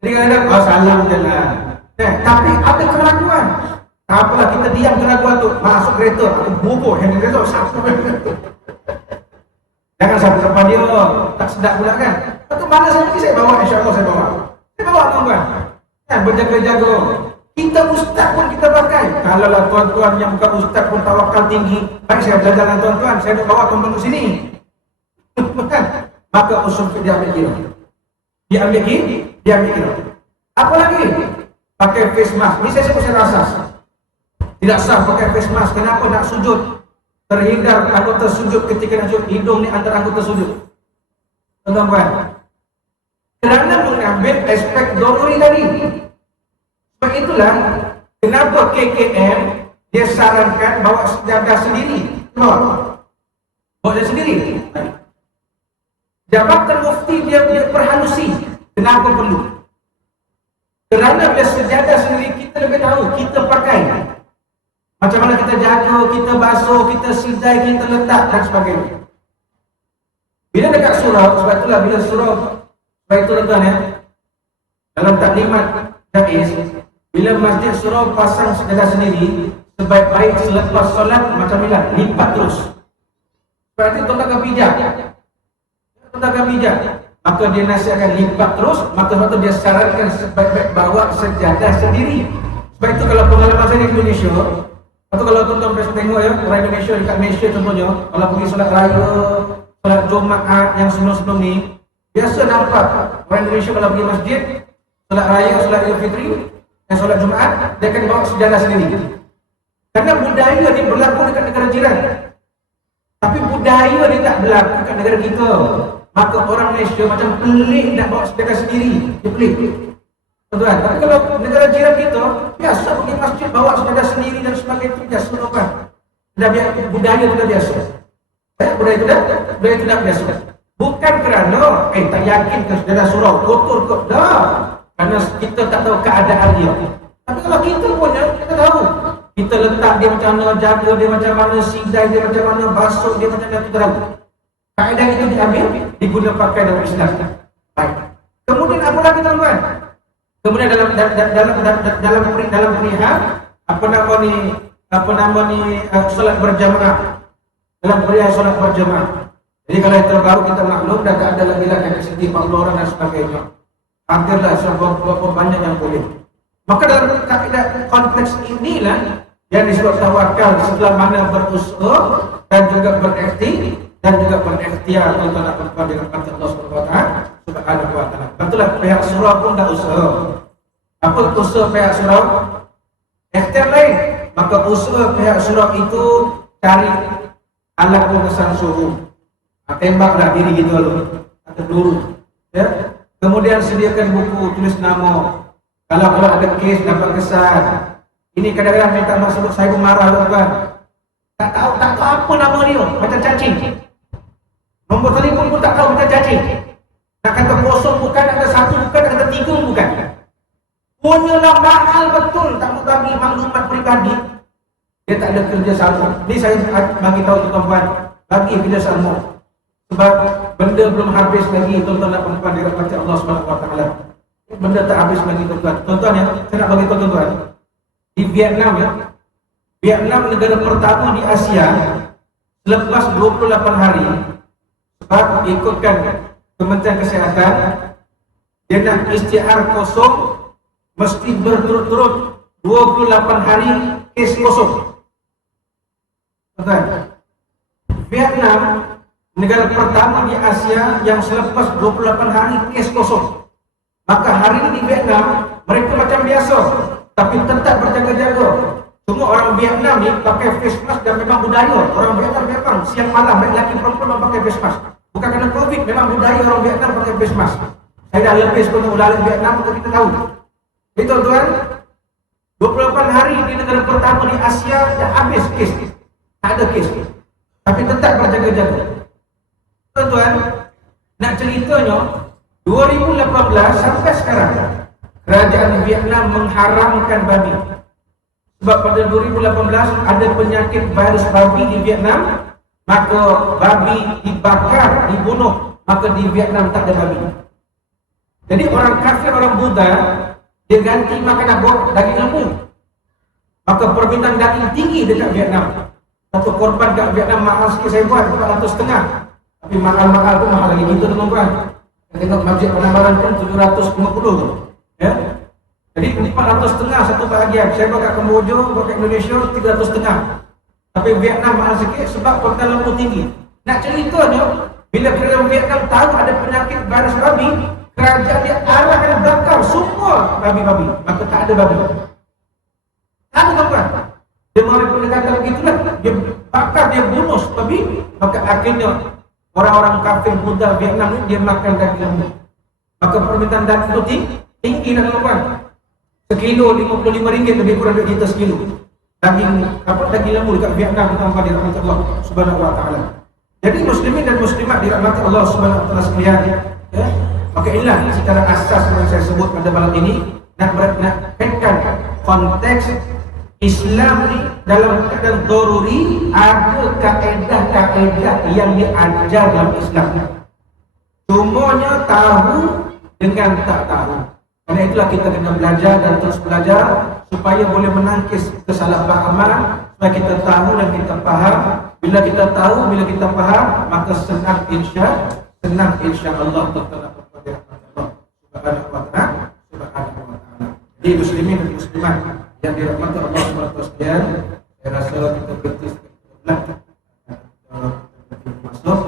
Jadi kadang-kadang, salam je lah. Tapi ada keraguan. Tak apalah kita diam keraguan tu. Masuk kereta, aku bubur handle kereta. Jangan sampai dia. Tak sedap pula kan? Atau mana saya pergi, saya bawa. InsyaAllah saya bawa. Saya bawa tuan-tuan. Berjaga-jaga. Kita ustaz pun kita pakai. Kalau lah tuan-tuan yang bukan ustaz pun tawakal tinggi, baik saya belajar dengan tuan-tuan, saya nak bawa tuan-tuan ke sini. Maka usul dia ambil kira. Dia ambil kira. Apa lagi? Pakai face mask. Ini saya sebut secara asas. Tidak sah pakai face mask. Kenapa nak sujud? Terhindar anggota sujud ketika nak sujud. Hidung ni antara anggota sujud. Tuan-tuan. Kerana mengambil aspek doruri tadi. Sebab itulah kenapa KKM dia sarankan bawa sejadah sendiri. Bawa dia sendiri. Jabatan Mufti dia perhalusi. Kenapa perlu? Kerana bila sejadah sendiri kita lebih tahu, kita pakai. Macam mana kita jaga, kita basuh, kita sidai, kita letak dan sebagainya. Bila dekat surau, sebab itulah bila surau, sebab itu tuan ya, dalam taklimat jaiz, bila masjid surau pasang sejadah sendiri, sebaik-baik selepas solat macam bila lipat terus. Berarti tuan akan pijak. Tuan akan pijak. Maka dia nasihatkan lipat terus, maka waktu dia sarankan sebaik-baik bawa sejadah sendiri. Sebab itu kalau pengalaman saya di Indonesia, atau kalau tuan-tuan bisa tengok ya, orang Indonesia dekat Malaysia contohnya, kalau pergi solat raya, solat Jumaat yang sebelum-sebelum ni, biasa nampak orang Indonesia kalau pergi masjid, solat raya, solat Idul Fitri, dan solat Jumaat, dia akan bawa sejadah sendiri. Karena budaya ni berlaku dekat negara jiran. Tapi budaya ni tak berlaku dekat negara kita. Maka orang Malaysia macam pelik nak bawa sejadah sendiri. Dia pelik. Tuan-tuan, tapi kalau negara jiran kita, biasa pergi masjid bawa sejadah sendiri dan sebagainya, biasa kan. Budaya tu dah biasa. Budaya tu dah biasa. Bukan kerana tak yakin ke sejadah surau kotor ke, dah. Kerana kita tak tahu keadaan dia. Tapi kalau kita punya, kita tahu. Kita letak dia macam mana, jaga dia macam mana, sidai dia macam mana, basuh dia macam mana, kita tahu. Kaedah itu diambil, diguna pakai dalam Islam. Baik. Kemudian apa lagi tuan-tuan? Kemudian dalam perihal apa nama ni solat berjamaah. Dalam perihal solat berjamaah. Jadi kalau yang terbaru kita maklum dah tak ada lagi lah kapasiti 40 orang dan sebagainya. Hampirlah berapa banyak yang boleh. Maka dalam kaedah kompleks inilah yang disebut tawakal, sebelah mana berusaha dan juga berikhtiar dan juga berikhtiar untuk nak berkuat dengan kata Allah Subhanahu wa taala. Betullah pihak surau pun dah usaha. Apa usaha pihak surau? Ikhtiar lain. Maka usaha pihak surau itu cari alat pengesan suhu. Tembaklah diri gitu dulu atau dulu. Ya. Kemudian sediakan buku tulis nama. Kalau ada kes dapat kesan. Ini kadang-kadang minta masuk saya pun marah kan. Tak tahu apa nama dia, macam cacing. Nombor telefon pun tak tahu macam cacing. Nak kata kosong bukan, ada satu bukan, nak kata tiga bukan. Punyalah mahal betul tak mau bagi maklumat peribadi. Dia tak ada kerjasama. Ini saya bagi tahu tuan-tuan, bagi kerjasama. Sebab benda belum habis lagi tuan-tuan nak perempuan dirahmati Allah Subhanahu wa taala. Benda tak habis lagi tuan-tuan. Tuan-tuan ya, saya nak bagi tahu tuan-tuan. Di Vietnam ya. Vietnam negara pertama di Asia selepas 28 hari. Sebab ikutkan Kementerian Kesihatan, dia nak istiar kosong mesti berturut-turut 28 hari kes kosong. Tuan-tuan. Vietnam negara pertama di Asia yang selepas 28 hari kes kosong. Maka hari ini di Vietnam mereka macam biasa, tapi tetap berjaga-jaga. Semua orang Vietnam ni pakai face mask dan memang budaya. Orang Vietnam memang siang malam baik lelaki perempuan pakai face mask. Bukan kerana Covid, memang budaya orang Vietnam pakai face mask. Saya dah lebih sepuluh ulama Vietnam untuk kita tahu. Jadi tuan-tuan, 28 hari di negara pertama di Asia dah habis kes. Tak ada kes. Tapi tetap berjaga-jaga. Tuan-tuan, nak ceritanya 2018 sampai sekarang kerajaan Vietnam mengharamkan babi. Sebab pada 2018 ada penyakit virus babi di Vietnam, maka babi dibakar, dibunuh, maka di Vietnam tak ada babi. Jadi orang kafir, orang Buddha, dia ganti makan apa? Daging lembu. Maka permintaan daging tinggi dekat Vietnam. Satu korban kat Vietnam mahal sikit saya buat 400.5. Tapi mahal-mahal tu mahal lagi kita tuan-tuan. Tengok masjid Penambaran pun 750 tu. Ya. Jadi 400.5 satu bahagian. Saya buat kat Kamboja, buat kat Indonesia 300.5. Tapi Vietnam mahal sikit sebab kuantan lembu tinggi. Nak ceritanya, bila kerajaan Vietnam tahu ada penyakit virus babi, kerajaan dia arahkan bakar semua babi-babi. Maka tak ada babi. Tak ada tuan-tuan. Dia mengambil pendekatan begitulah. Dia bakar, dia bunuh babi. Maka akhirnya orang-orang kafir Buddha Vietnam ni dia makan daging lembu. Maka permintaan daging itu tinggi dan tuan-tuan. Sekilo RM55 lebih kurang duit kita sekilo. Daging lembu dekat Vietnam tanpa dirahmati Allah Subhanahu wa taala. Jadi muslimin dan muslimat dirahmati Allah Subhanahu wa taala sekalian, ya. Maka inilah secara asas yang saya sebut pada malam ini, nak kaitkan konteks Islam ni dalam keadaan daruri, ada kaedah-kaedah yang diajar dalam Islam. Semuanya tahu dengan tak tahu. Karena itulah kita kena belajar dan terus belajar supaya boleh menangkis kesalahpahaman, supaya kita tahu dan kita faham. Bila kita tahu, bila kita faham, maka senang insya-Allah terkena kepada Allah Subhanahu wa taala. Jadi muslimin dan muslimat yang dirahmati Allah Subhanahu wa taala, saya rasa kita berhenti sebentar. Masuk.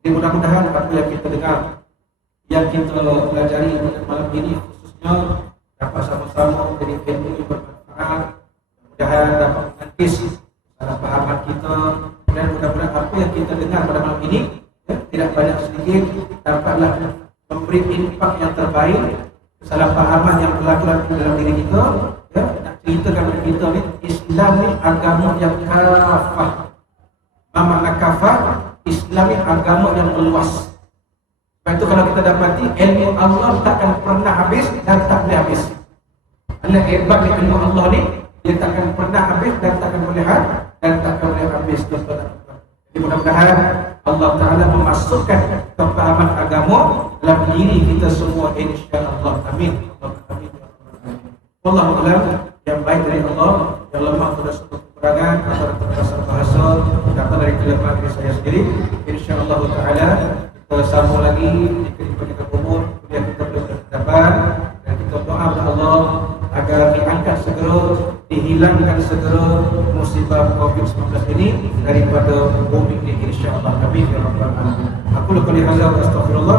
Jadi mudah-mudahan apa yang kita dengar, yang kita pelajari pada malam ini khususnya dapat sama-sama menjadi ilmu yang bermanfaat. Mudah-mudahan dapat menangkis kesalahpahaman kita, dan mudah-mudahan apa yang kita dengar pada malam ini, ya, tidak banyak sedikit, dapatlah memberi impak yang terbaik. Kesalahpahaman yang berlaku dalam diri kita, ya, nak ceritakan kepada kita ni, Islam ni agama yang kafah. Apa makna kafah? Islam ni agama yang meluas. Sebab itu kalau kita dapati ilmu Allah takkan pernah habis dan tak boleh habis. Kerana hebat ilmu Allah ni, dia takkan pernah habis dan takkan boleh habis. Jadi mudah-mudahan Allah Ta'ala memasukkan kepahaman agama dalam diri kita semua, insya-Allah. Amin. Wallahu a'lam. Yang baik dari Allah, yang lemah sudah suatu kekurangan atau terasa bahasa dapat dari kelemahan diri saya sendiri. InsyaAllah ta'ala kita sambung lagi di kehidupan kita umur, kemudian kita belum berhadapan, dan kita doa kepada Allah agar diangkat segera, dihilangkan segera musibah COVID-19 ini daripada bumi ini, insyaAllah. Amin ya rabbal alamin. Aku lakukan hadza wa astaghfirullah